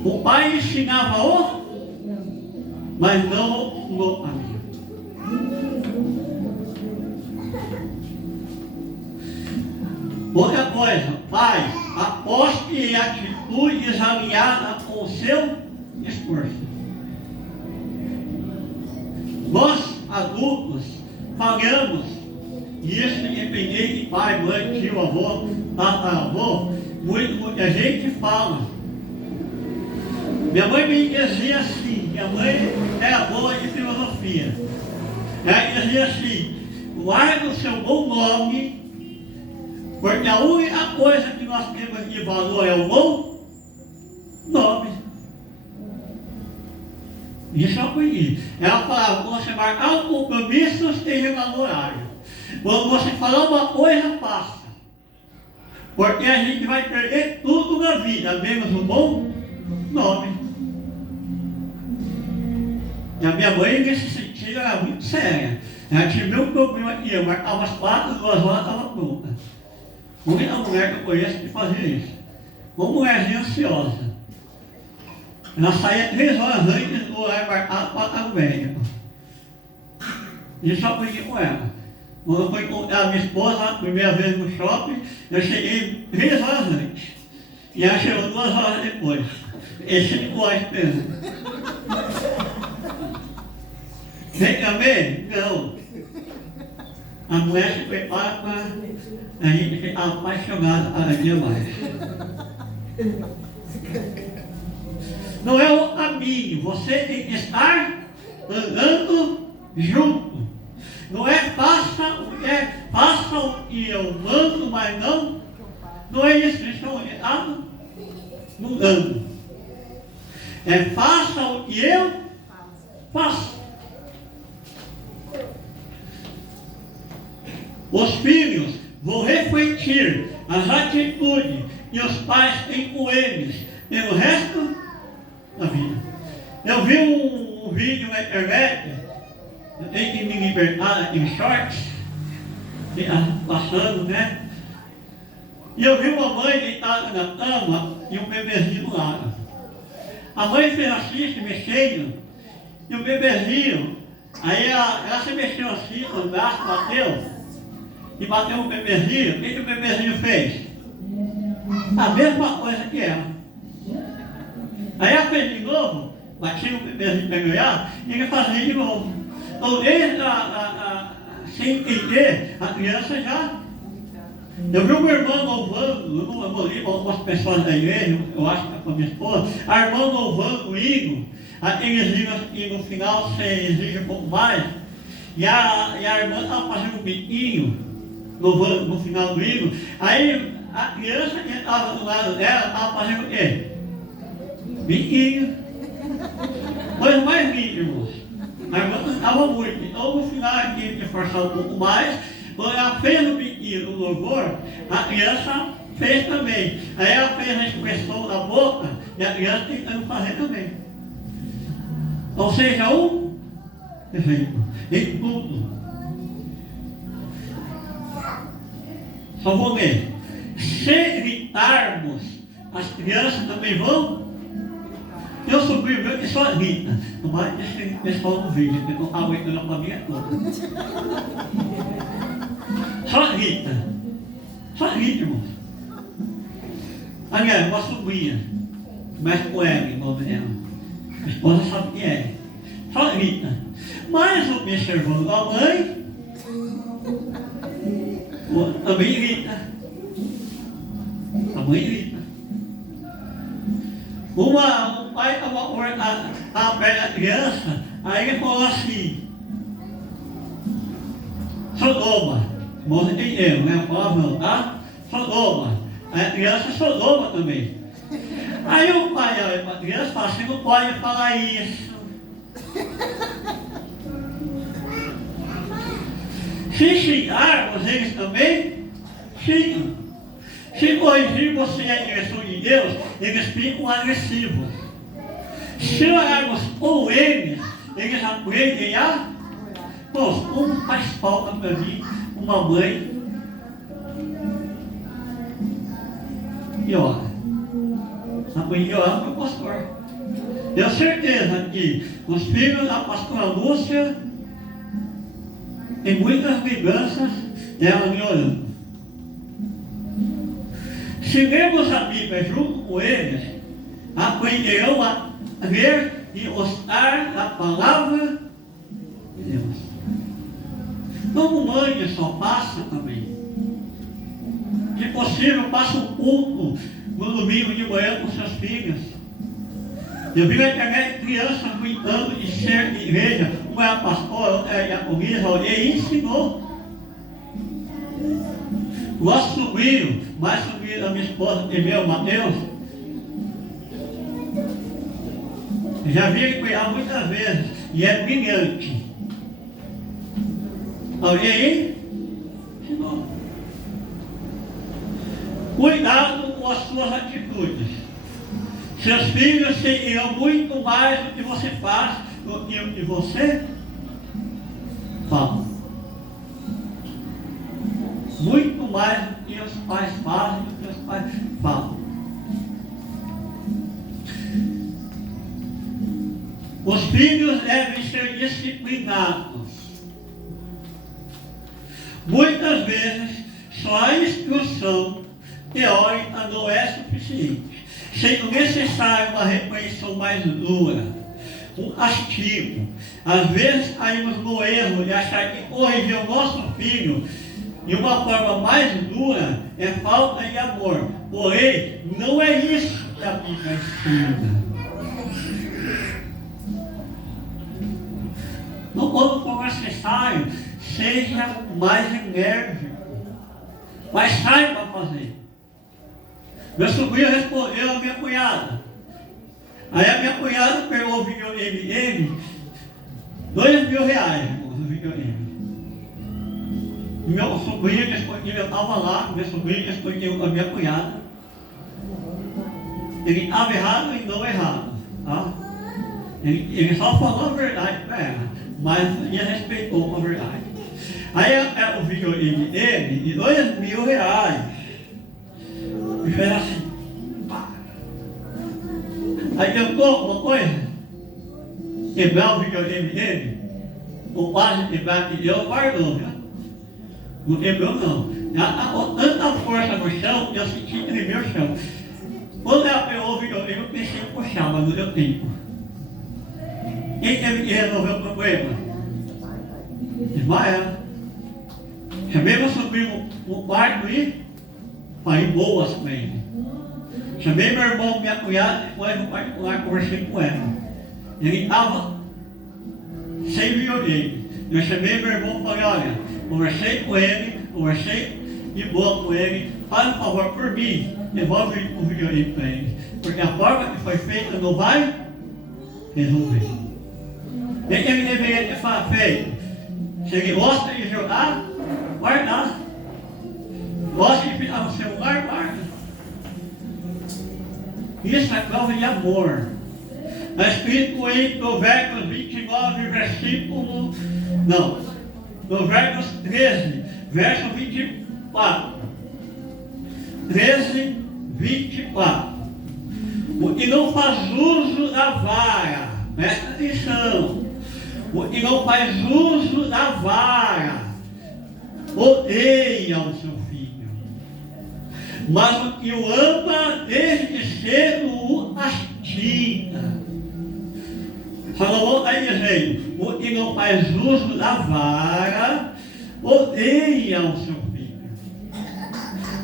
O pai ensinava o, mas não no caminho. Outra coisa, pai, aposte em atitudes alinhadas com o seu esforço. Nós, adultos, falhamos. Isso independente de pai, mãe, tio, avô, tataravô, muita gente fala. Minha mãe me dizia assim, minha mãe era boa de filosofia. Ela dizia assim, guarda o seu bom nome, porque a única coisa que nós temos de valor é o bom nome. Isso eu aprendi. Ela falava, quando você marcar um compromisso, esteja no horário. Quando você falar uma coisa, faça. Porque a gente vai perder tudo na vida, menos um bom nome. E a minha mãe, nesse sentido, era muito séria. Ela tinha um problema aqui, eu marcava as 4, 2 horas, estava pronta. Muita mulher que eu conheço que fazia isso. Uma mulherzinha ansiosa. Ela saía 3 horas antes do horário marcado para estar no médico. Isso eu aprendi com ela. Quando eu fui encontrar a minha esposa, a primeira vez no shopping, eu cheguei 3 horas antes. E ela chegou 2 horas depois. Esse ficou lá esperando. Vem também? Não. A mulher se prepara para a gente ficar apaixonado cada dia mais. Não é o caminho, você tem que estar andando junto. Não é faça o que eu mando, mas não é isso, eles estão errados no ando. É faça o que eu faço. Os filhos vão refletir as atitudes que os pais têm com eles pelo resto da vida. Eu vi um vídeo na internet, eu tenho que me libertar em shorts, passando, né? E eu vi uma mãe deitada na cama e um bebezinho do lado. A mãe fez assim, se mexendo, e o bebezinho, aí ela se mexeu assim, o braço bateu, e bateu o bebezinho. O que o bebezinho fez? A mesma coisa que ela. Aí ela fez de novo, batia o bebezinho para ganhar, e ele fazia de novo. Então, desde sem entender, a criança já. Eu vi uma irmã louvando, eu não li algumas pessoas da igreja, eu acho que é com a minha esposa, a irmã louvando o hino, aqueles hinos que no final você exige um pouco mais, e a irmã estava fazendo um biquinho, louvando no final do hino, aí a criança que estava do lado dela estava fazendo o quê? Biquinho. Coisa mais linda, irmãos. A irmã estava muito, então no final a gente tinha que forçar um pouco mais. Quando ela fez o biquinho no louvor, a criança fez também. Aí ela fez a expressão da boca e a criança tentando fazer também. Ou seja, um exemplo em tudo. Só vou ler. Se gritarmos, as crianças também vão. Eu sobrinho meu que só grita. Tomara que esse pessoal não veja, porque eu estou aguentando a família toda. Só grita. Só grita, irmãos. Aliás, uma sobrinha. Começa com L, o nome dela. A esposa sabe quem é. Só grita. Mas observando a mãe, também grita. A mãe grita. Um pai estava perto da criança, aí ele falou assim, Sodoma. Vamos entender, não é a palavra, tá? Sodoma. Aí a criança Sodoma também. Aí o pai olha para a criança e fala, você não pode falar isso. Se xingarmos eles também, xingam. Se corrigir você a direção de Deus, eles ficam agressivos. Se orarmos com eles, eles aprendem a... Pô, como faz falta para mim uma mãe que ora. Aprendi a orar para o pastor. Tenho certeza que os filhos da pastora Lúcia têm muitas lembranças dela me orando. Se lemos a Bíblia junto com eles, aprenderão a ler e gostar da palavra de Como mãe só passa também. Se possível, passa um culto no domingo de manhã com seus filhos. Eu vi na internet crianças brincando de ser de igreja. Uma é a pastora, outra é a diaconisa, e ensinou. Nosso sobrinho, mais sobrinho da minha esposa e meu, Mateus, já vi ele cuidar muitas vezes e é brilhante. Alguém aí? Ensinou. Cuidado com as suas atitudes. Seus filhos seguirão muito mais do que você faz do que o que você fala. Muito mais do que os pais fazem, do que os pais falam. Os filhos devem ser disciplinados. Muitas vezes, só a instrução teórica não é suficiente. Sendo necessária uma repreensão mais dura, um castigo. Às vezes caímos no erro de achar que corrigir o nosso filho de uma forma mais dura é falta de amor. Porém, não é isso que a Bíblia ensina. Não, quando for necessário, seja mais enérgico, mas saiba fazer. Meu sobrinho respondeu à minha cunhada. Aí a minha cunhada pegou o videogame dele, R$2.000 no videogame. Meu sobrinho respondeu, eu estava lá, meu sobrinho respondeu com a minha cunhada. Ele estava errado e não errado. Tá? Ele só falou a verdade para ela, mas ele respeitou a verdade. Aí o videogame dele, de R$2.000. E fez assim. Aí tentou uma coisa, quebrar o videogame dele, ou quase quebrar, que Deus guardou, viu? Não quebrou não. Tanta força no chão, eu senti tremer o chão. Quando ela pegou o videogame, eu pensei em puxar, mas não deu tempo. Quem teve que resolver o problema? Ismael. Chamei meu sobrinho no quarto e falei boas com ele. Chamei meu irmão, minha cunhada, e foi no particular, conversei com ela. Ele estava sem videogame. Eu chamei meu irmão e falei, olha, conversei com ele, conversei de boa com ele, faz um favor por mim, devolve o videogame para ele. Porque a forma que foi feita não vai resolver. O que ele deveria ter feito? Se ele gosta de jogar, guardar. Gosta de ficar no celular, guarda. Isso é prova de amor. Está escrito em Provérbios 29, versículo... Não. Provérbios 13, verso 24. 13, 24. O que não faz uso da vara, presta atenção. O que não faz uso da vara, odeia o seu filho. Mas o que o ama, desde cedo o castiga. Salomão está dizendo, o que não faz uso da vara, odeia o seu filho.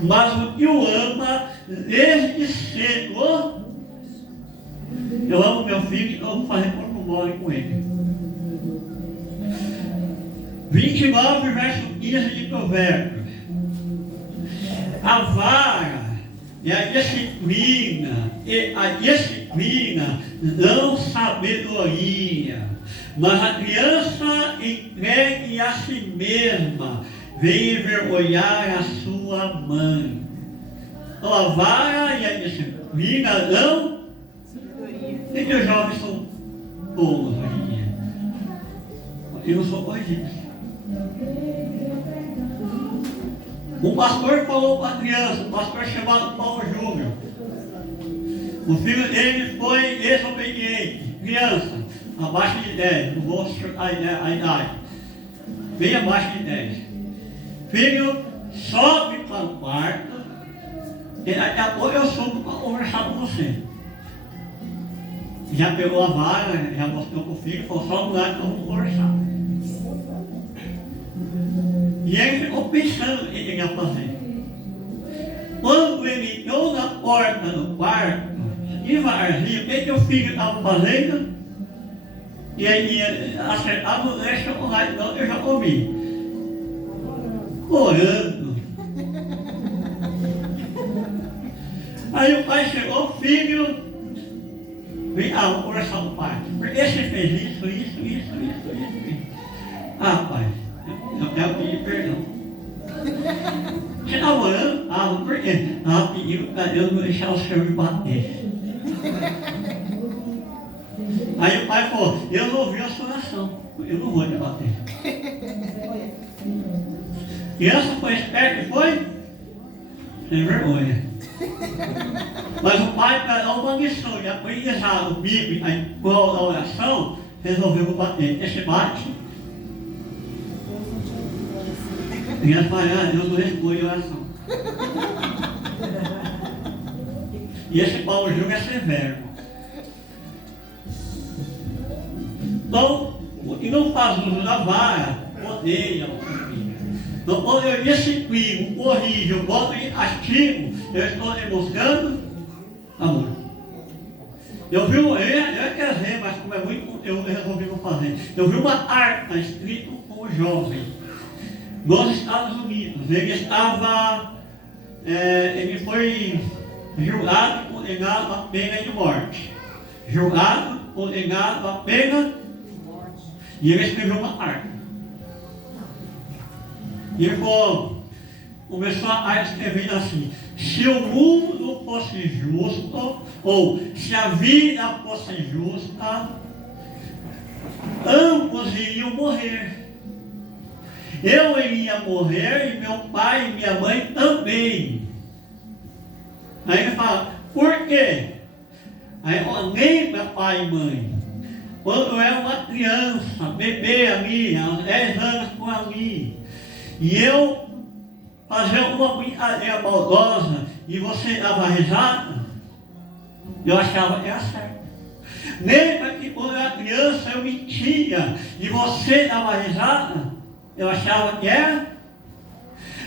Mas o que o ama, desde cedo, eu amo meu filho, então eu vou fazer corpo mole com ele. 29, verso 15 de Provérbios. A vara e a disciplina dão sabedoria, mas a criança entregue a si mesma vem envergonhar a sua mãe. Então a vara e a disciplina dão sabedoria. E que os jovens são tolos hoje em dia. Eu não sou corrigido. O pastor falou para a criança, um pastor chamado Paulo Júnior. O filho dele foi desobediente. Criança, abaixo de 10, não vou chutar a idade. Bem abaixo de 10. Filho, sobe para o quarto. E daqui a pouco eu subo para conversar com você. Já pegou a vara, já mostrou para o filho, falou, sobe lá que eu vou conversar. E ele ficou pensando o que ele ia fazer. Quando ele entrou na porta do quarto, devagarzinho, o que o filho estava fazendo? E ele acertava o lanche lá, então eu já comi. Orando. Aí o pai chegou, filho, vem cá, vamos conversar com o pai. Por que você fez isso? Ah, pai, eu quero pedir perdão. Você está orando? Ah, por quê? Ah, pediu para Deus não deixar o senhor me bater. Aí o pai falou, eu não ouvi a sua oração, eu não vou te bater. Criança foi esperta e foi? Sem vergonha. Mas o pai, para dar uma missão de aprendizado bíblico em prol da oração, resolveu bater. Esse bate. A criança fala, Deus não responde a oração. E esse Paulo Júnior é severo. Então, o que não faz uso da vara, odeia o filho. Então, quando eu disciplino, corrijo, eu boto em castigo, eu estou demonstrando amor. Eu quero dizer, mas como é muito, eu resolvi não fazer. Eu vi uma carta escrita com um jovem nos Estados Unidos. Ele foi julgado e condenado à pena de morte. Julgado, condenado à pena. E ele escreveu uma carta. E ele começou a escrever assim: se o mundo fosse justo, ou se a vida fosse justa, ambos iriam morrer. Eu iria morrer e meu pai e minha mãe também. Aí ele fala, por quê? Aí eu lembra pai e mãe. Quando eu era uma criança, bebê ali, aos 10 anos por ali, e eu fazia uma brincadeira maldosa e você dava risada, eu achava que era certo. Lembra que quando eu era criança eu mentia e você dava risada, eu achava que era?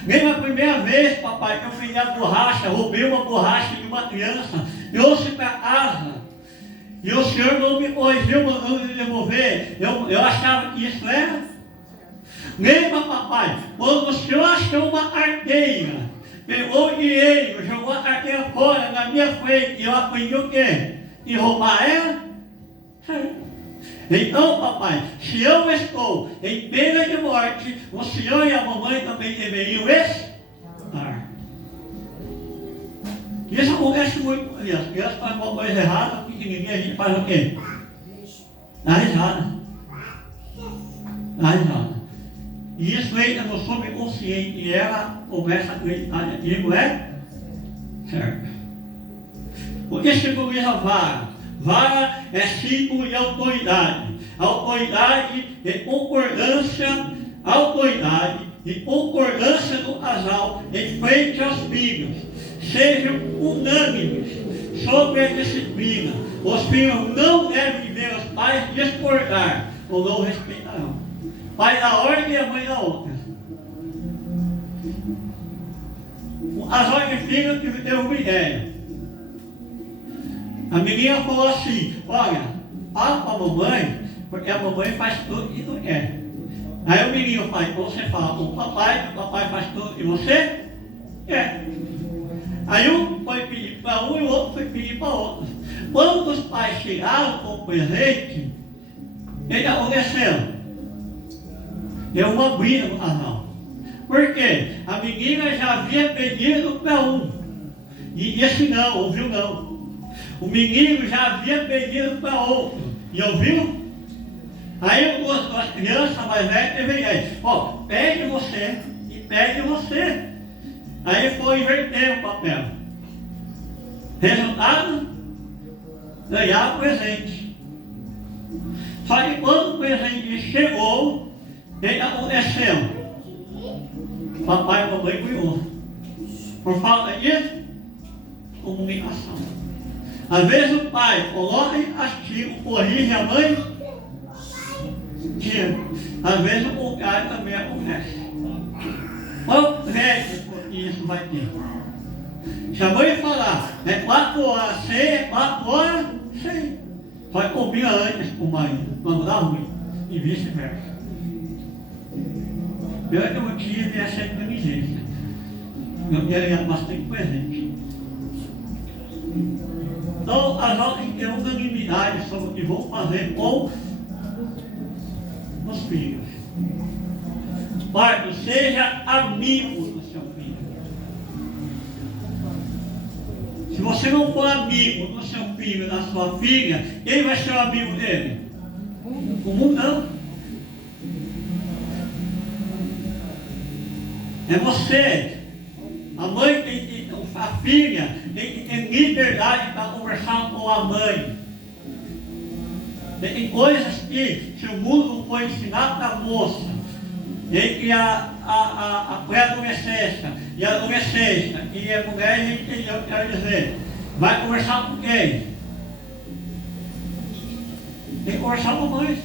Lembra a primeira vez, papai, que eu peguei a borracha, roubei uma borracha de uma criança, trouxe para casa. E o senhor não me corrigiu, mandou me devolver. Eu achava que isso era. Lembra, papai, quando o senhor achou uma carteira, pegou o dinheiro, jogou a carteira fora na minha frente, e eu aprendi o quê? E roubar ela? Então, papai, se eu estou em pena de morte, o senhor e a mamãe também deveriam estar. Isso acontece muito, aliás. As crianças fazem uma coisa errada, pequenininha, a gente faz o quê? Dá risada. Dá risada. E isso entra no subconsciente e ela começa a acreditar que aquilo é certo. O que simboliza vara? Vara é símbolo de autoridade. Autoridade e concordância do casal em frente aos filhos. Sejam unânimes sobre a disciplina. Os filhos não devem ver os pais discordar ou não respeitarão. Pai da ordem e a mãe da outra. As ordens de filho que teve uma ideia. A menina falou assim, olha, fala para a mamãe, porque a mamãe faz tudo que tu quer. Aí o menino fala, então você fala com o papai faz tudo que você quer. Aí um foi pedir para um e o outro foi pedir para o outro. Quando os pais chegaram com o presente, o que aconteceu? Deu uma briga no casal. Por quê? A menina já havia pedido para um. E esse não, ouviu não. O menino já havia pedido para outro. E ouviu? Aí as crianças mais velhas teve ideia. Ó, pede você e pede você. Aí foi inverter o papel. Resultado? Ganhar o presente. Só que quando o presente chegou, o que aconteceu? Papai e mamãe ganhou. Por falta de comunicação. Às vezes o pai coloca em castigo, corrige a mãe, tira. Às vezes o contrário também acontece. Qual crédito isso vai ter? Se a mãe falar, é 4 horas C, 4 horas C. Vai combina antes com o marido, quando dá ruim, e vice-versa. Eu não tive essa inteligência. Eu queria bastante presente. Então, as nossas unanimidades sobre o que vou fazer com os filhos. Quarto, seja amigo do seu filho. Se você não for amigo do seu filho, da sua filha, quem vai ser o amigo dele? O mundo não. É você. A mãe tem que, a filha tem que ter liberdade para conversar com a mãe. Tem coisas que, se o mundo não for ensinar para a moça, entre a pré-adolescência e a adolescência, e a mulher, a gente entendeu o que eu quero dizer. Vai conversar com quem? Tem que conversar com a mãe.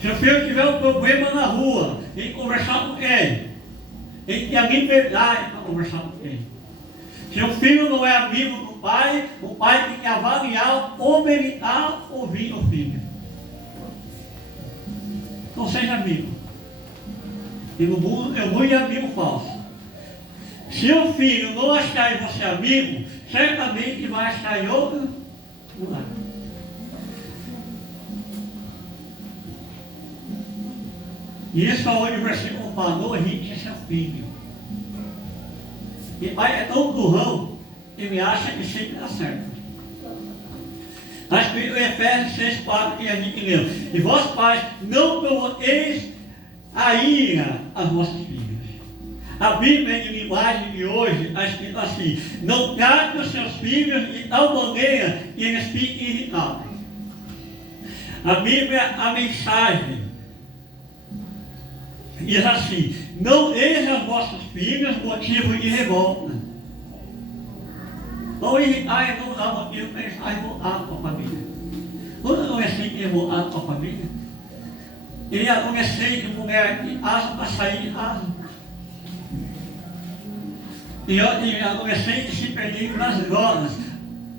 Se o filho tiver um problema na rua, tem que conversar com quem? Tem que ter a liberdade para conversar com quem? Se o filho não é amigo do pai, o pai tem que avaliar como ele está ouvindo o filho. Não seja amigo. E no mundo tem muito amigo falso. Se o filho não achar em você amigo, certamente vai achar em outro lugar. E isso é onde o versículo falou, irrite seu filho. E pai é tão burrão, ele acha que sempre dá certo. Está escrito em Efésios 6,4 que a gente leu. E vós pais, não provoqueis a ira aos vossos filhos. A Bíblia em linguagem de hoje está escrito assim: não trate os seus filhos de tal maneira que eles fiquem irritáveis. A Bíblia, a mensagem, diz assim: não deis aos vossos filhos motivo de revolta. Não irritar é não dar motivo para eles estarem revoltados com a família. Quando adolescente é revoltado com a família, ele é adolescente, mulher que asa para sair de casa. E adolescente se perdendo nas drogas,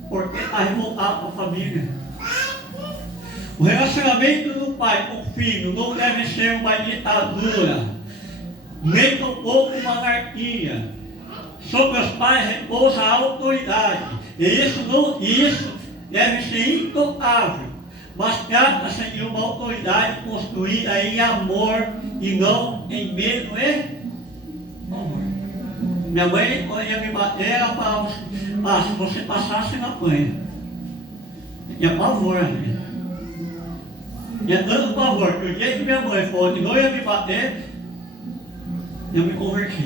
porque está revoltado com a família. O relacionamento do pai com o filho não deve ser uma ditadura, nem tampouco uma anarquia. Sobre os pais repousa a autoridade, e isso deve ser intocável, mas trata-se de uma autoridade construída em amor e não em medo e amor. Minha mãe, quando ia me bater, ela falava: se você passasse na apanha. Tinha pavor, né? Tinha tanto pavor que o dia que minha mãe falou que não ia me bater, eu me converti.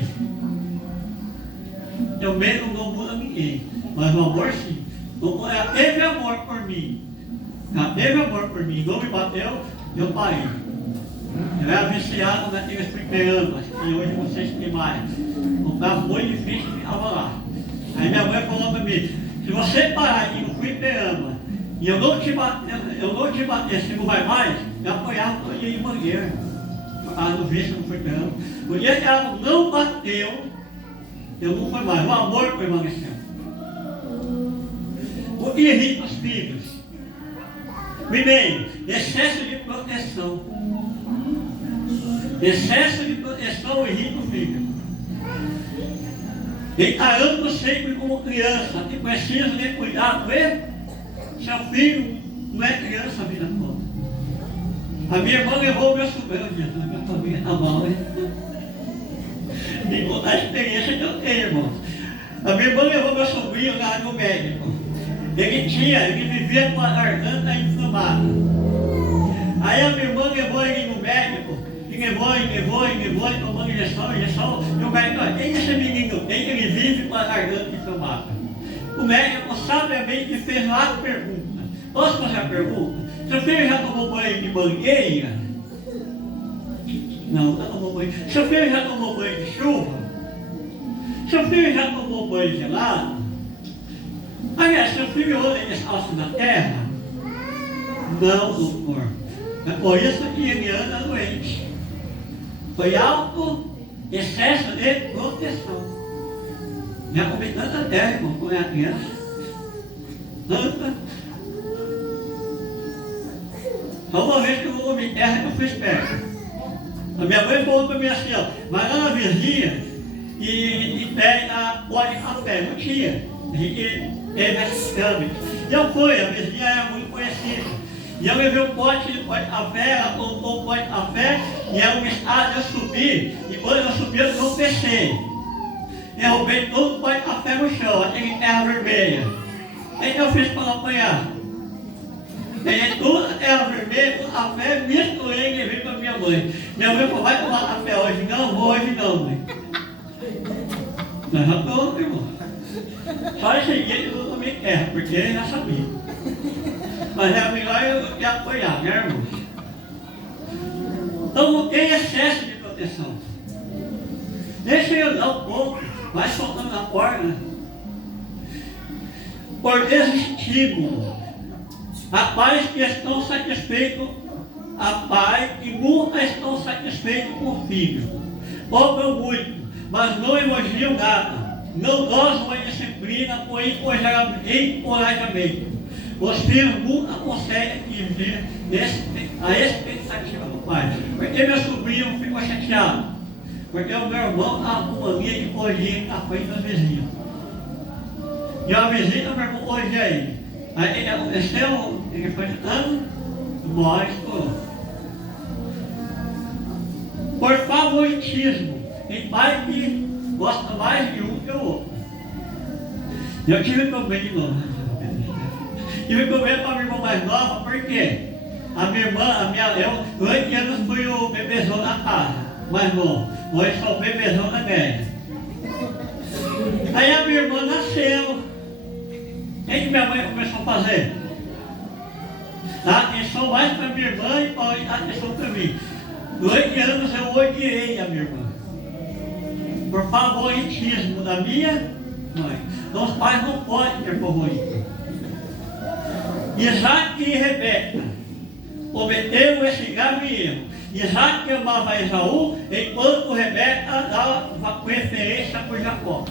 Eu mesmo não muda ninguém, mas o amor sim. Ela teve amor por mim. Ela teve amor por mim, não me bateu, eu parei. Eu era viciado naqueles fliperamas, que hoje vocês têm mais. Um carro muito difícil que ficava lá. Aí minha mãe falou para mim: se você parar de ir no fliperama e eu não te bater, se não vai mais, eu apoiava todo dia em mangueira. Ela não vício no fliperama. O dia que ela não bateu, eu não fui mais, o amor permaneceu. O que irrita os filhos? Primeiro, excesso de proteção. Excesso de proteção irrita o filho. Encarando sempre como criança, que precisa de cuidado, seu filho não é criança a vida toda. A minha irmã levou o meu sobrinho, Jesus, minha família está mal, hein? De contar a experiência que eu tenho, irmão. A minha irmã levou meu sobrinho lá no médico. Ele vivia com a garganta inflamada. Aí a minha irmã levou ele no médico, e levou, tomando injeção, e o médico: quem esse menino tem que ele vive com a garganta inflamada? O médico sabiamente fez uma pergunta. Posso fazer a pergunta? Seu filho já tomou banho de mangueira? Não, não tomou banho. Seu filho já tomou banho de chuva? Seu filho já tomou banho gelado? Aliás, seu filho anda descalço na terra? Não, doutor. É por isso que ele anda doente. Foi alto excesso de proteção. Já comi tanta terra, irmão, quando era criança. Tanta. Só uma vez que eu comi terra, eu fui esperto. A minha mãe falou para mim assim, ó, vai lá na vizinha e pega pode café. Não tinha. A gente teve essas câmeras. E eu fui, a vizinha era muito conhecida. E eu levei um pote de café, ela colocou um pote de café, e era uma escada, eu subi, e quando eu subi eu tropecei. Derrubei todo o pote de café no chão, aquele terra vermelha. O que eu fiz para não apanhar? Peguei toda a terra vermelha, o café, misturei e levei para minha mãe. Minha mãe falou, vai tomar café hoje? Não, vou hoje não, mãe. Nós já tomamos, irmão. Só esse dia que eu não tomei terra, porque ele já sabia. Mas é melhor eu te apoiar, né, irmão? Então não tem excesso de proteção. Deixa eu dar um pouco, vai soltando na corda. Por desestímulo. Há pais que estão satisfeitos, há pais que nunca estão satisfeitos com o filho. Cobram muito, mas não elogiam nada. Não gozam a disciplina ou encorajamento. Os filhos nunca conseguem atingir a expectativa do pai. Porque meu sobrinho ficou chateado? Porque o meu irmão estava com uma linha de corrigir na frente da vizinha. E a vizinha, meu irmão, corrigia ele. Aí ele aconteceu, ele foi ficando, uma estourou. Por favoritismo, tem pai que gosta mais de um que o outro. Eu tive problema de novo. Tive problema com a minha irmã mais nova, por quê? A minha irmã, eu, 8 anos fui o bebezão da casa, mais novo. Hoje sou o bebezão da guerra. Aí a minha irmã nasceu. O que minha mãe começou a fazer? Dar atenção mais para minha irmã e para dar atenção para mim. 8 anos eu odiei a minha irmã. Por favoritismo da minha mãe. Então os pais não podem ter favorito. Isaac e Rebeca cometeram esse grave erro. Isaac amava Esaú, enquanto Rebeca dava preferência por Jacó.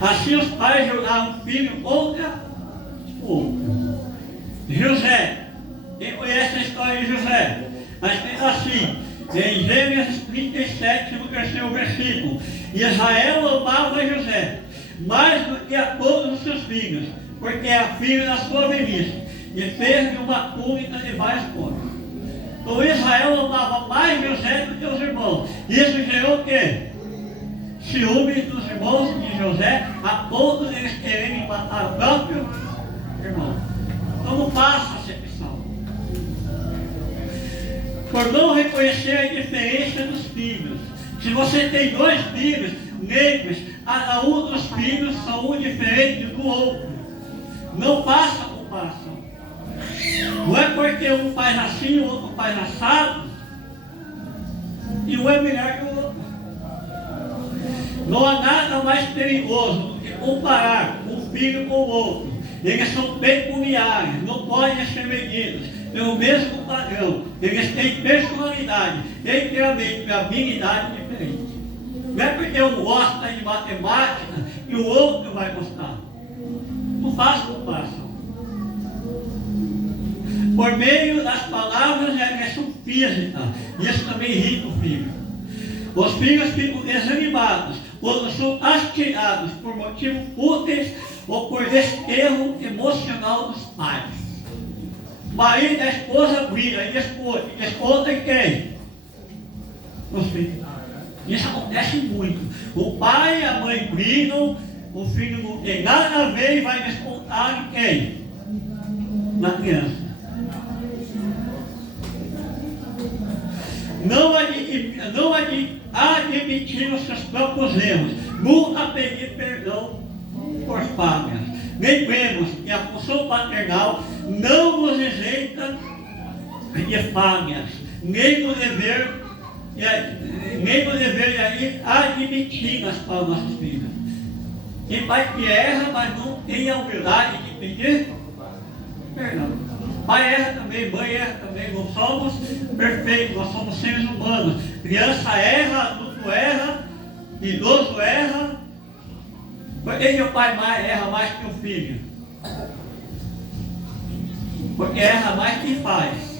Assim os pais jogaram um filho contra o outro. José, quem conhece a história de José? Mas tem assim, em Gênesis 37, no terceiro versículo, Israel amava José mais do que a todos os seus filhos, porque era filho da sua velhice, e fez-lhe uma túnica de várias cores. Então Israel amava mais José do que os irmãos. Isso gerou o quê? Ciúmes dos irmãos de José, a ponto de eles quererem matar o próprio irmão. Então não passa a acepção. Por não reconhecer a diferença dos filhos. Se você tem 2 filhos negros, cada um dos filhos são um diferente do outro. Não faça comparação. Não é porque um faz assim, o outro faz assado, e um é melhor que o outro. Não há nada mais perigoso do que comparar um filho com o outro. Eles são peculiares, não podem ser medidos pelo mesmo padrão. Eles têm personalidade, temperamento e habilidade diferentes. Não é porque um gosta de matemática que o outro vai gostar. Não faça comparação. Por meio das palavras e agressão física, isso também irrita o filho. Os filhos ficam desanimados quando são castigados por motivos fúteis ou por desterro emocional dos pais. O marido e a esposa brigam e descontam em quem? Os filhos. Isso acontece muito. O pai e a mãe brigam, o filho não tem nada a ver e vai descontar em quem? Na criança. Não admitir os seus próprios erros, nunca pedir perdão por falhas. Lembremos que a função paternal não nos isenta de falhas, nem no dever de admiti-las para os nossos filhos. Tem pai que erra, mas não tem a humildade de pedir perdão. Pai erra também, mãe erra também, vamos somos perfeitos, nós somos seres humanos. Criança erra, adulto erra, idoso erra. Por que o pai erra mais que o filho? Porque erra mais que faz.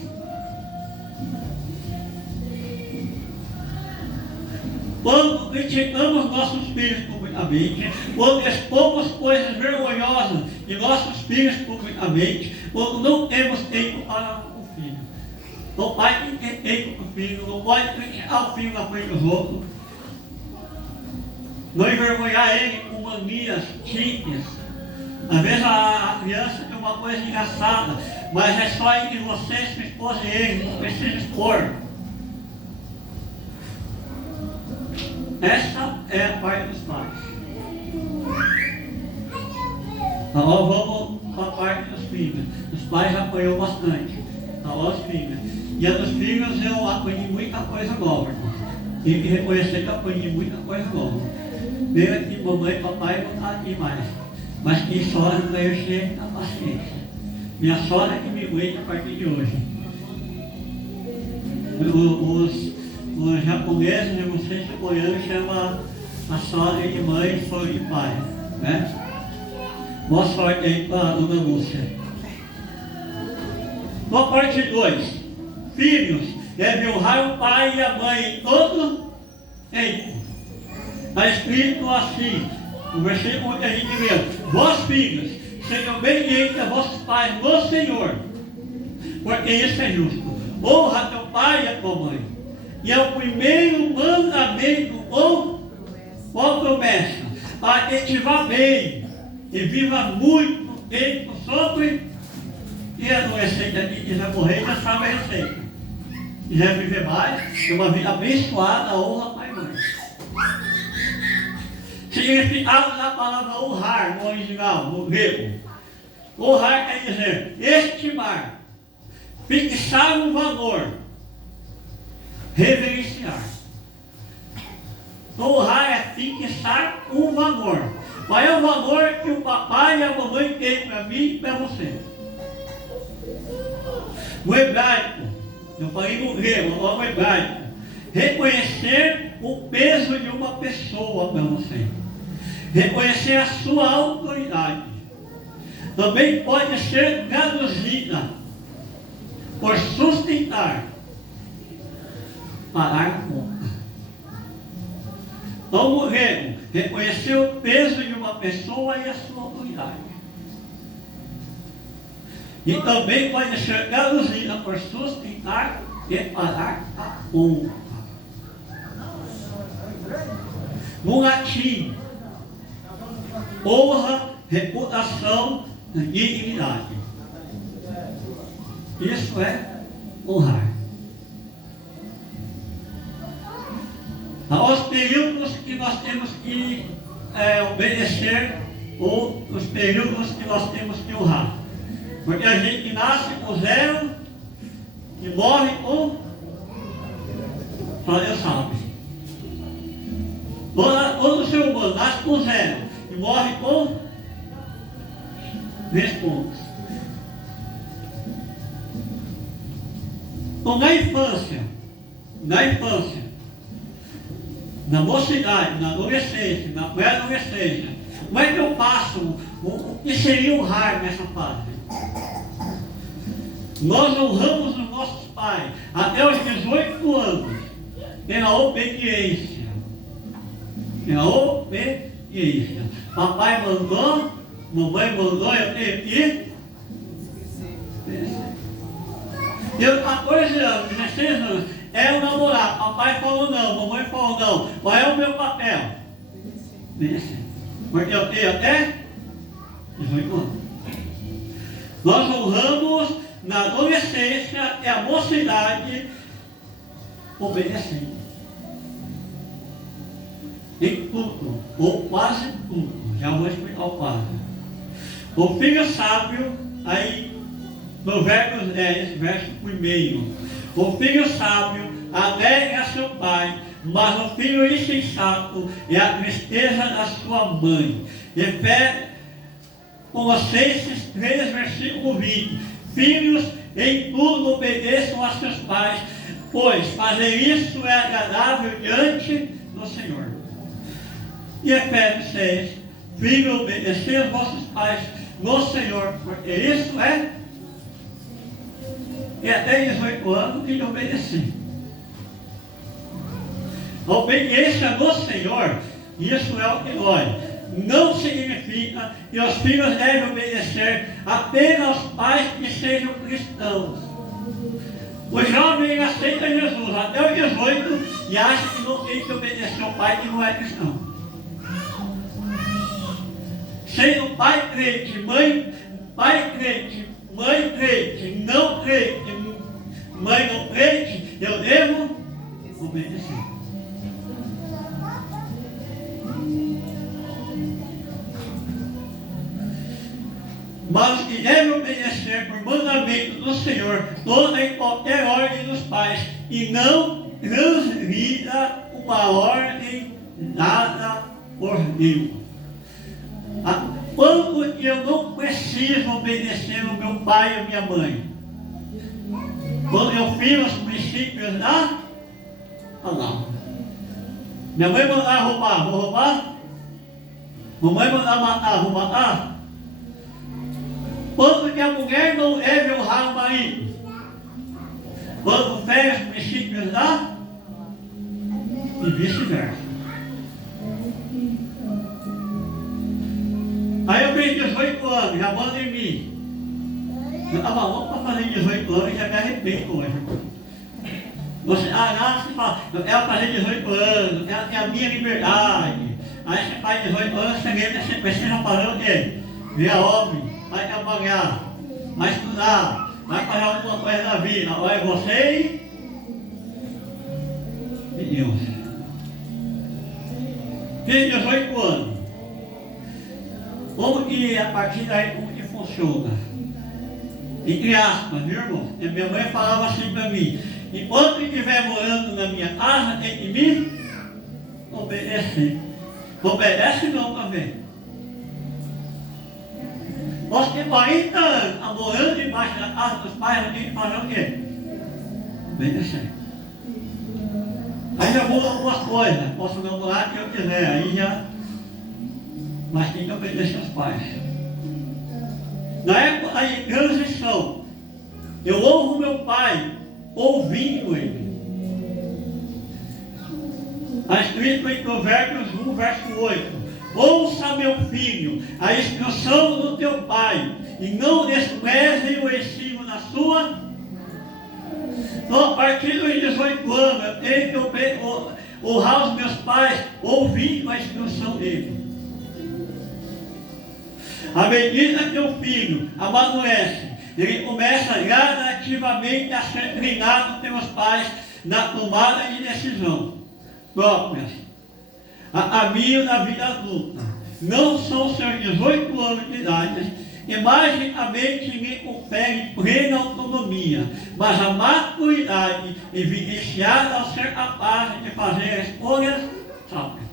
Quando criticamos nossos filhos publicamente, quando expomos coisas vergonhosas de nossos filhos publicamente, quando não temos tempo para o filho. O pai tem que ter tempo para o filho, não pode criticar o filho na frente dos outros. Não envergonhar ele com manias típicas. Às vezes a criança tem uma coisa engraçada, mas é só entre você, sua esposa e ele, não precisa expor. Essa é a parte dos pais. Agora vamos para a parte dos filhos. Os pais apanhou bastante. Agora os filhos. E a dos filhos eu aprendi muita coisa nova. Tem que reconhecer que eu aprendi muita coisa nova. Veio aqui mamãe e papai não está aqui mais. Mas quem sogra não ganhou cheio na paciência. Minha sogra que me aguenta a partir de hoje. Os japoneses, eu não sei se coreano, chama a sogra de mãe, sogra de pai. Né? Boa sorte aí para a dona Lúcia. Na parte 2, filhos devem honrar o pai e a mãe em todo tempo. Está escrito assim, no versículo que a gente leu: vós filhos, sejam obedientes a vossos pais no Senhor, porque isso é justo. Honra teu pai e a tua mãe. E é o primeiro mandamento ou promessa, para que te vá bem e viva muito tempo sobre. E a adolescente que quiser morrer já sabe a receita. Quiser viver mais, ter uma vida abençoada, honra pai e mãe. Significado da palavra honrar no original, no grego. Honrar quer dizer estimar, fixar um valor, reverenciar. Honrar é fixar um valor. Qual é o valor que o papai e a mamãe têm para mim e para você? No hebraico, eu falei no grego, agora no hebraico, reconhecer o peso de uma pessoa para você. Reconhecer a sua autoridade. Também pode ser traduzida por sustentar, parar a conta. Então, o grego, reconhecer o peso de uma pessoa e a sua autoridade. E também pode ser traduzida por sustentar e parar a conta. No latim, honra, reputação e dignidade. Isso é honrar. Aos períodos que nós temos que obedecer, ou os períodos que nós temos que honrar. Porque a gente nasce com 0 e morre com, só Deus sabe. Todo ser humano nasce com 0 e morre com 10 pontos. Então, na infância, na mocidade, na adolescência, na pré-adolescência, como é que eu passo o que seria honrar nessa fase? Nós honramos os nossos pais até os 18 anos pela obediência. Pela obediência. Papai mandou, mamãe mandou, eu tenho que obedecer. Eu 14 anos, 16 anos, eu namorar, papai falou não, mamãe falou não. Qual é o meu papel? Obedecer. Porque eu tenho até 18 anos. Nós honramos na adolescência e a mocidade obedecendo. Em tudo, ou quase tudo. Já vou explicar o quase. O filho sábio, aí, Provérbios 10, verso 1. O filho sábio alegra seu pai, mas o filho insensato é a tristeza da sua mãe. Colossenses 3, versículo 20. Filhos, em tudo obedeçam a seus pais, pois fazer isso é agradável diante do Senhor. E Efésios 6, filho, obedecer aos vossos pais no Senhor, porque isso é. E até 18 anos ele obedeceu. A obediência no Senhor, isso é o que dói. Não significa que os filhos devem obedecer apenas aos pais que sejam cristãos. O jovem aceita Jesus até os 18 e acha que não tem que obedecer ao pai que não é cristão. Sendo pai crente, pai crente, mãe crente, não crente, mãe não crente, eu devo obedecer. Mas que deve obedecer por mandamento do Senhor toda e qualquer ordem dos pais, e não transgrida uma ordem dada por Deus. Quando eu não preciso obedecer ao meu pai e à minha mãe? Quando eu fiz os princípios da palavra. Minha mãe mandar roubar, vou roubar? Mamãe mandar matar, vou matar? Quando que a mulher não deve honrar o marido? Quando fere os princípios da? E vice-versa. Aí eu tenho 18 anos, já manda em mim. Eu estava louco para fazer 18 anos e já me arrependo hoje. Você, você fala, eu quero fazer 18 anos, eu quero ter a minha liberdade. Aí você faz 18 anos, você já parou o quê? Vira homem, vai trabalhar, vai estudar, vai fazer alguma coisa na vida. Olha você e Deus. Fiz 18 anos. Como que a partir daí, como que funciona? Entre aspas, viu, irmão? E minha mãe falava assim para mim: enquanto estiver morando na minha casa, tem que me obedecer. Obedece não, para ver. Nós temos 40 anos morando debaixo da casa dos pais, eu tenho que fazer o quê? Obedecer. Aí já muda algumas coisas. Posso namorar que eu quiser, aí já. Mas tem que obedecer aos pais. Na época de transição, eu ouvo meu pai ouvindo ele. Está escrito em Provérbios 1, verso 8. Ouça, meu filho, a instrução do teu pai, e não despreze o ensino da sua. Então, a partir dos 18 anos, eu tenho que honrar os meus pais ouvindo a instrução dele. À medida que o filho amadurece, ele começa gradativamente a ser treinado pelos pais na tomada de decisão próprias. A caminho da vida adulta. Não são seus 18 anos de idade que magicamente lhe confere plena autonomia, mas a maturidade evidenciada ao ser capaz de fazer escolhas sábias.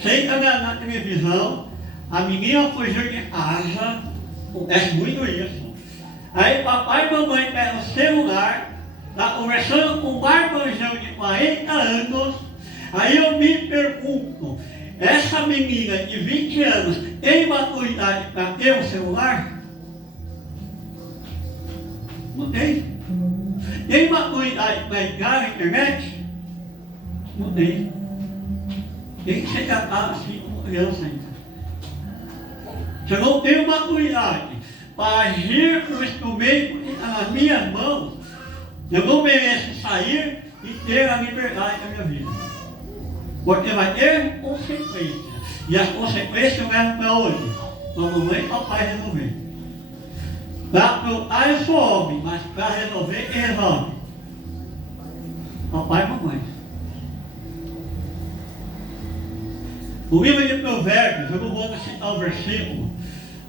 Senta na televisão, a menina fugiu de casa, acontece muito isso. Aí papai e mamãe pegam o celular, está conversando com um marmanjão de 40 anos, aí eu me pergunto, essa menina de 20 anos tem maturidade para ter um celular? Não tem? Tem maturidade para entrar na internet? Não tem. Tem que ser tratado assim como criança ainda. Se eu não tenho maturidade para agir com o instrumento que está nas minhas mãos, eu não mereço sair e ter a liberdade da minha vida. Porque vai ter consequências. E as consequências levam para onde? Para a mamãe e para o pai resolver. Para aprontar eu sou homem, mas para resolver, quem resolve? Papai e mamãe. O livro de Provérbios, eu não vou citar o versículo,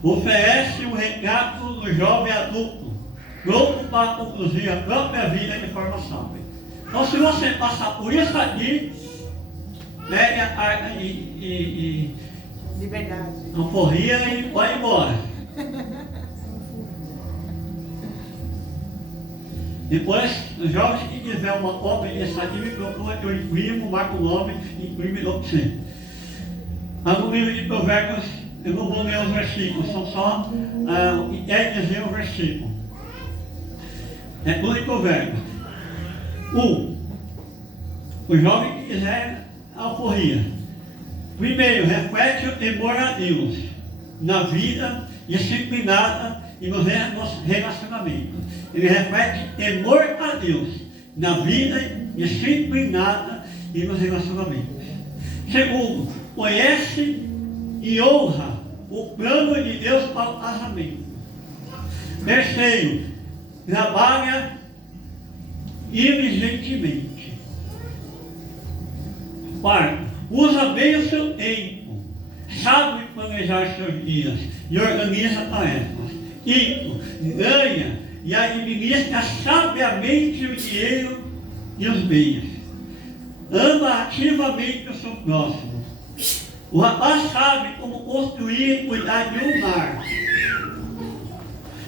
oferece um retrato do jovem adulto, pronto para conduzir a própria vida de forma sábia. Então, se você passar por isso aqui, pegue a carta e liberdade. alforria e vai embora. Depois, os jovens que quiser uma cópia desse aqui, me procura que eu imprimo, marco o nome e imprimo e dou para você. Mas no livro de Provérbios, eu não vou ler os versículos, são só o que quer dizer o versículo. É tudo em Provérbios. O jovem que quiser alforria. Primeiro, reflete o temor a Deus na vida disciplinada e nos relacionamentos. Ele reflete temor a Deus na vida disciplinada e nos relacionamentos. Segundo, conhece e honra o plano de Deus para o casamento. Terceiro, trabalha diligentemente. Quarto, usa bem o seu tempo, sabe planejar seus dias e organiza tarefas. Quinto, ganha e administra sabiamente o dinheiro e os bens. Ama ativamente o seu próximo. O rapaz sabe como construir e cuidar de um lar.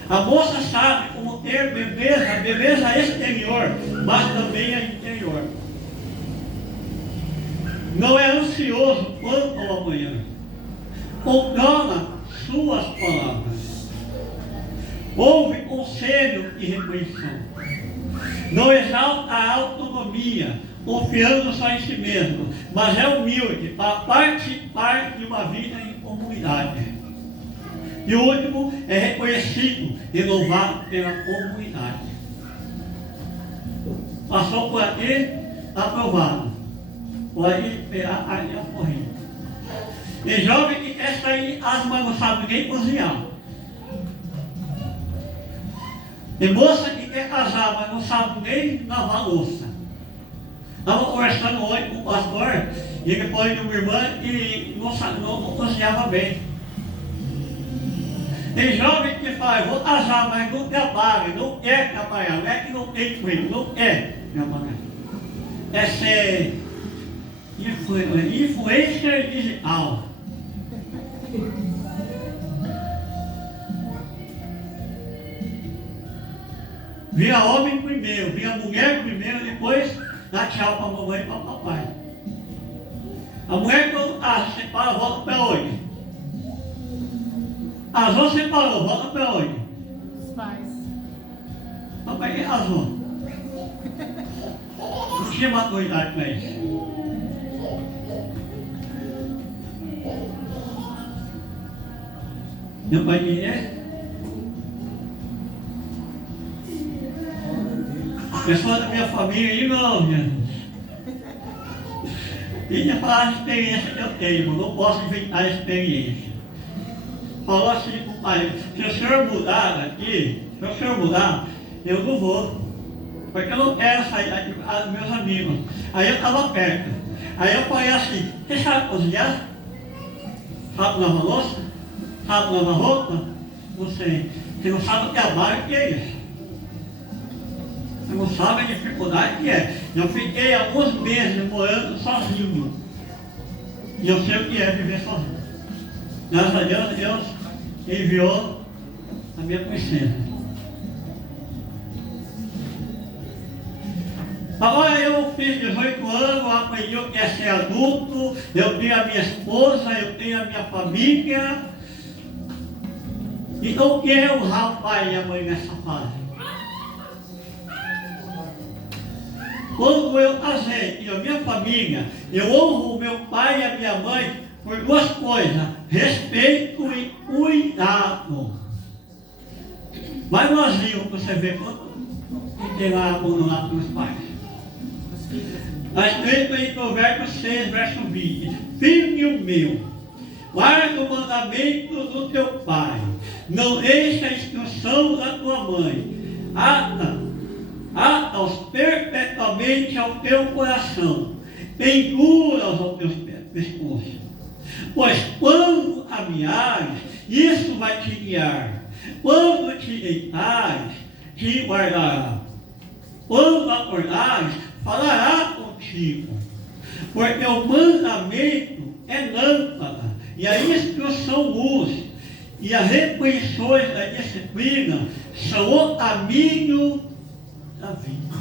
A moça sabe como ter beleza exterior, mas também a interior. Não é ansioso quanto ao amanhã. Controla suas palavras. Ouve conselho e repreensão. Não exalta a autonomia, confiando só em si mesmo, mas é humilde para participar de uma vida em comunidade. E o último é reconhecido e louvado pela comunidade. Passou por aqui, aprovado. Pode esperar a linha corrida. Tem jovem que quer sair as mãos, não sabe nem cozinhar. Tem moça que quer casar, mas não sabe nem lavar louça. Estava conversando hoje com o pastor, e ele foi de uma irmã que não cozinhava bem. Tem jovem que fala, vou casar, mas não trabalha, não quer trabalhar, não é que não tem emprego, não quer trabalhar. É ser influencer digital. Vira homem primeiro, vira mulher primeiro, depois dá tchau para a mamãe e para o papai. A mulher quando separa, volta para onde? Azul separou, volta para onde? Os pais. Papai é azul. Não tinha maturidade para isso. Meu pai é? Pessoal da minha família aí não, Jesus. Tinha falar a experiência que eu tenho, não posso inventar a experiência. Falou assim para o pai, se o senhor mudar daqui, se o senhor mudar, eu não vou. Porque eu não quero sair daqui dos meus amigos. Aí eu estava perto. Aí eu falei assim, você sabe cozinhar? Sabe lavar louça? Sabe lavar roupa? Não sei. Você não sabe o trabalho que é isso. Você não sabe a dificuldade que é. Eu fiquei alguns meses morando sozinho. E eu sei o que é viver sozinho. Graças a Deus, Deus enviou a minha princesa. Agora eu fiz 18 anos, aprendi o que é ser adulto, eu tenho a minha esposa, eu tenho a minha família. Então o que é honrar o pai e a mãe nessa fase? Quando eu casei e a minha família, eu honro o meu pai e a minha mãe por duas coisas, respeito e cuidado. Vai no asilo para você ver quanto tem lá abandonado pelos pais. Está escrito em Provérbios 6, verso 20. Filho meu, guarda o mandamento do teu pai, não deixe a instrução da tua mãe, ata-os perpetuamente ao teu coração, pendura-os ao teu pescoço. Pois quando caminhares, isso vai te guiar. Quando te deitares, te guardará. Quando acordares, falará contigo. Porque o mandamento é lâmpada, e a instrução luz, e as repreensões da disciplina são o caminho da vida.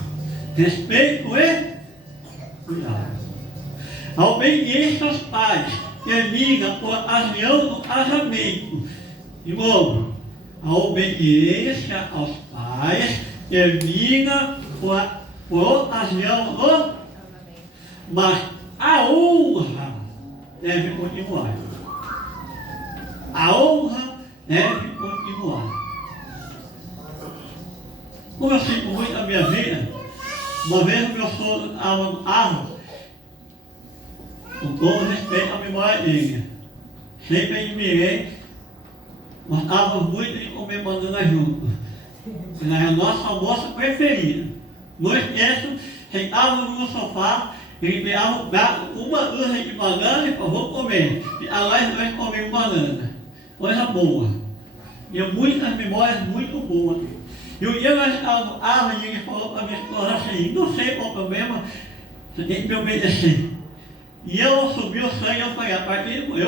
Respeito e cuidado. A obediência aos pais termina com a aliança do casamento. De novo, a obediência aos pais termina com a aliança do casamento. Mas a honra deve continuar. A honra deve continuar. Como eu sinto muito na minha vida, uma vez o meu sogro estava no carro, com todo respeito à memória dele, sempre admirei, nós estávamos muito comemorando juntos. Era a nossa almoço preferida. Não esqueço, sentávamos no sofá, ele pegava um prato, uma dúzia de banana e falou, vou comer. E nós dois comemos banana. Coisa boa. E muitas memórias muito boas. E um dia nós estávamos no carro e ele falou para a minha esposa assim, não sei qual o problema, você tem que me obedecer. E eu subi o sangue, eu falei para ele,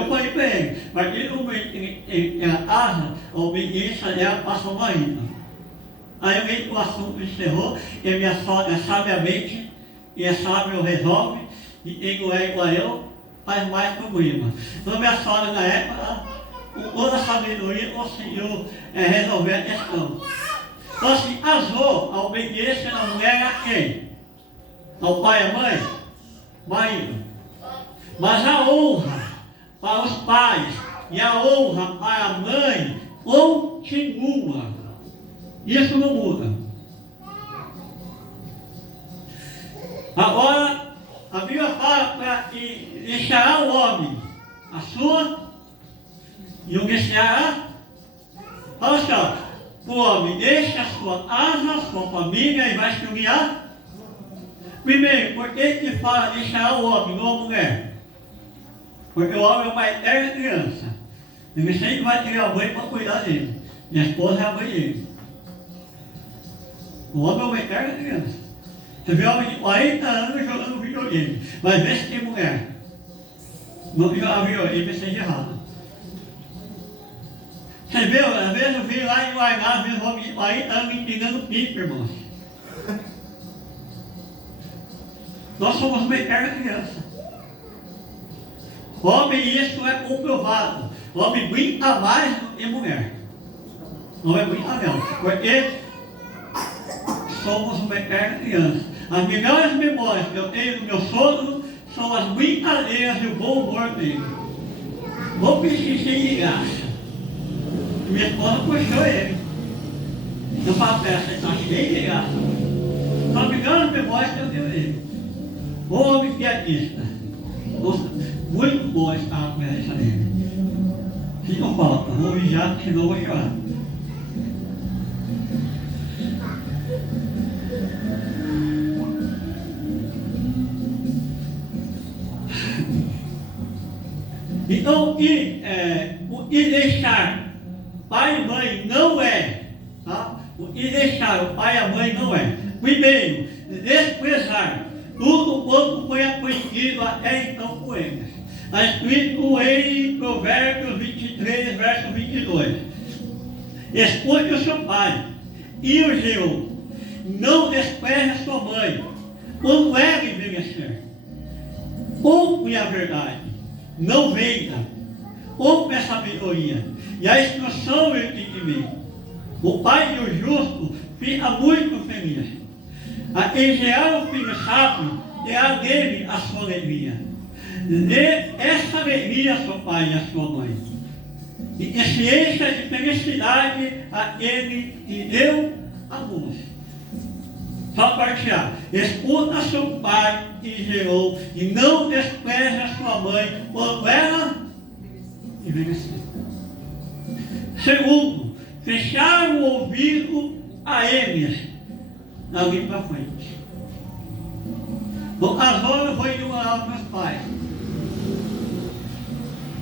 a partir do momento que ela casa, a obediência dela passa uma ainda. Aí eu vejo que o assunto encerrou, e a minha sogra sabiamente, e é sábio resolve, e quem não é igual a eu, faz mais problema. Então minha sogra na época, com toda a sabedoria, conseguiu resolver a questão. Então assim, azou, a obediência da mulher a quem? Ao pai e à mãe? Marido. Mas a honra para os pais e a honra para a mãe continua. Isso não muda. Agora, a Bíblia fala para que deixará o homem a sua e o deixará. Fala assim, ó, o homem deixa a sua casa, a sua família e vai se unir a. Primeiro, por que fala deixará o homem, não a mulher? Porque o homem é o pai eterno da criança. Ele sempre vai ter a mãe para cuidar dele. E a esposa é a mãe dele. O homem é o pai eterno da criança. Você vê homem de 40 anos jogando videogame. Mas vê se tem mulher. Não jogar videogame seja errado. Você vê, às vezes eu vi lá em Guainá, vi um homem de 40 anos empinando pipa, irmãos. Nós somos uma eterna criança. Homem, isso é comprovado. Homem brinca mais do que mulher. Não é brincar não. Porque somos uma eterna criança. As melhores memórias que eu tenho do meu sogro são as brincadeiras e o bom humor dele. Vou precisar de graça. Minha esposa puxou ele. Eu falo para ela, você está cheio de graça. As melhores memórias que eu tenho dele. O homem piadista. Muito boa estar com essa dele. Se não falta, vou vigiar, senão eu vou chorar. Então, o que deixar pai e mãe não é, tá? O que deixar o pai e a mãe não é. Primeiro, desprezar tudo quanto foi aprendido até então com eles. Está escrito em Provérbios 23, verso 22. Escute o seu pai e o Senhor. Não despreze a sua mãe, quando ela envelhecer. Ouve a verdade, não venda. Ouve a sabedoria e a instrução e o entendimento. O pai do justo fica muito feliz. A quem gerar o filho sábio, terá dele a sua alegria. Dê essa alegria a seu pai e a sua mãe. E que se encha de felicidade aquele que deu a luz. Só partilhar. Escuta seu pai que gerou e não despreze a sua mãe quando ela envelhecer. Segundo, fechar o ouvido a eles dali para frente. Bom, agora eu vou ignorar os meus pais.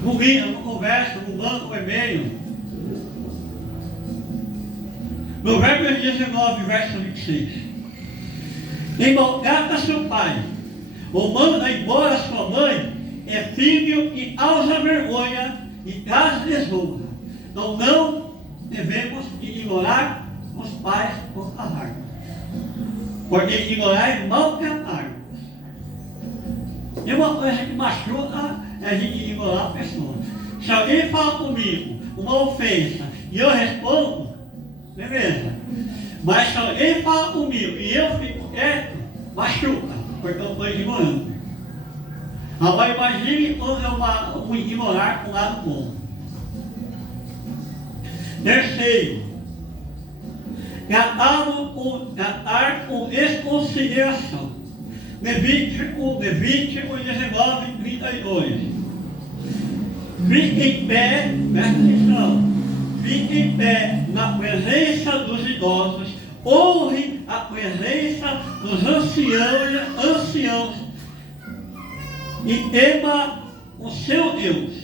No vídeo, no conversa, no banco, no e-mail. Provérbios 19, verso 26. Maltrata seu pai, ou manda embora sua mãe, é filho que causa vergonha e traz desonra. Então não devemos ignorar os pais por casar. Porque ignorar é mal tratado. E uma coisa que machuca é a gente ignorar a pessoa. Se alguém fala comigo uma ofensa e eu respondo, beleza. Mas se alguém fala comigo e eu fico quieto, machuca, porque eu estou ignorando. Agora imagine quando eu ignorar o lado bom. Terceiro, tratar com desconsideração. Levítico 19:32. Fique em pé, presta atenção. Fique em pé na presença dos idosos, honre a presença dos anciãos e tema o seu Deus.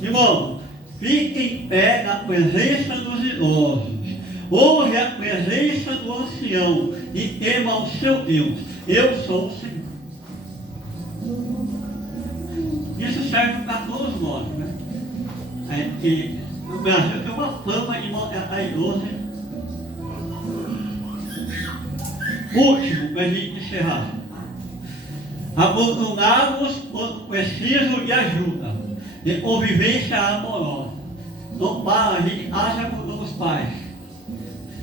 De novo, fique em pé na presença dos idosos, honre a presença do ancião e tema o seu Deus. Eu sou o Senhor. Isso serve para todos nós, né? Que no Brasil tem uma fama de maltratar idoso. Último, para a gente encerrar. Abandonados quando precisam de ajuda, de convivência amorosa. Não para, a gente acha com os pais.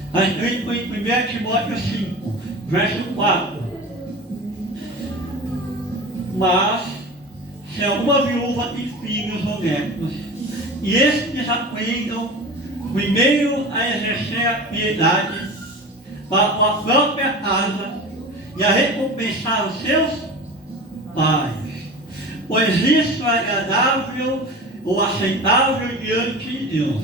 Está escrito em 1 Timóteo 5, verso 4. Mas, se alguma viúva tem filhos ou netos, e estes aprendam primeiro a exercer a piedade para a própria casa e a recompensar os seus pais, pois isso é agradável ou aceitável diante de Deus.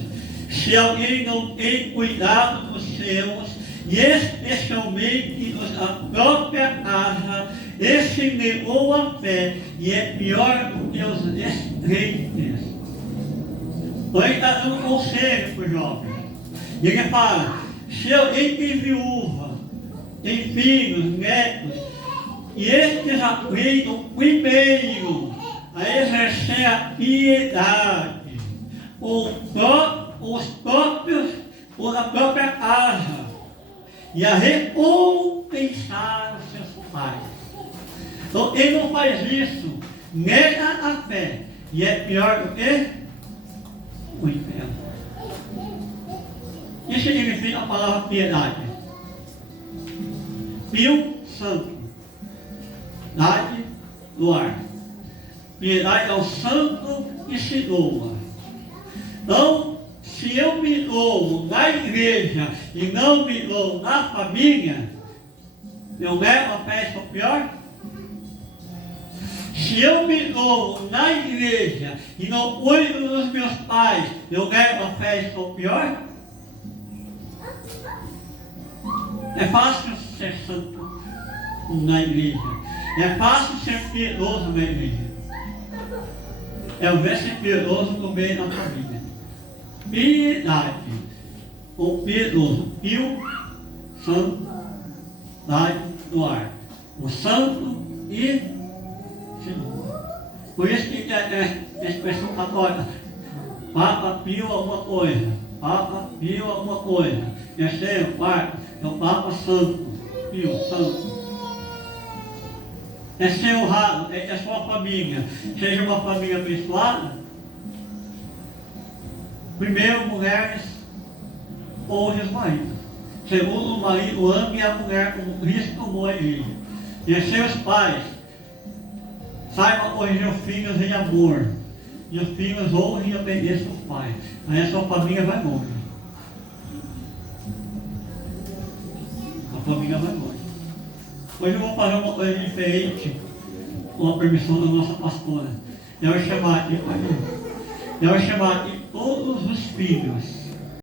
Se alguém não tem cuidado dos seus, e especialmente da própria casa, esse negou a fé e é pior do que os descrentes. Então ele está dando um conselho para os jovens. E ele fala, se alguém tem viúva, tem filhos, netos, e estes aprendam primeiro a exercer a piedade os próprios ou da própria casa e a recompensar os seus pais. Então quem não faz isso, nega a fé e é pior do que o inferno. Isso significa a palavra piedade. Pio, santo. Piedade, doar. Piedade é o santo que se doa. Então, se eu me dou na igreja e não me dou na família, eu levo a fé ao pior? Se eu me dou na igreja e não cuido dos meus pais, eu levo a fé ao pior? É fácil ser santo na igreja. É fácil ser piedoso na igreja. É o ver ser piedoso no meio da família. Piedade, ou piedoso, pio, santo, dade, doar. O santo e Senhor. Por isso que a expressão católica, Papa Pio alguma coisa, Papa Pio alguma coisa, terceiro, quarto, é o Papa Santo, Pio, santo. É ser honrado, é que a sua família seja uma família abençoada. Primeiro, mulheres honrem os maridos. Segundo, o marido ame a mulher como Cristo amou a igreja. Terceiro, os pais saibam corrigir os filhos em amor. E os filhos honrem e obedeçam os pais. Aí a sua família vai longe. A família vai longe. Hoje eu vou fazer uma coisa diferente, com a permissão da nossa pastora. Eu vou chamar aqui todos os filhos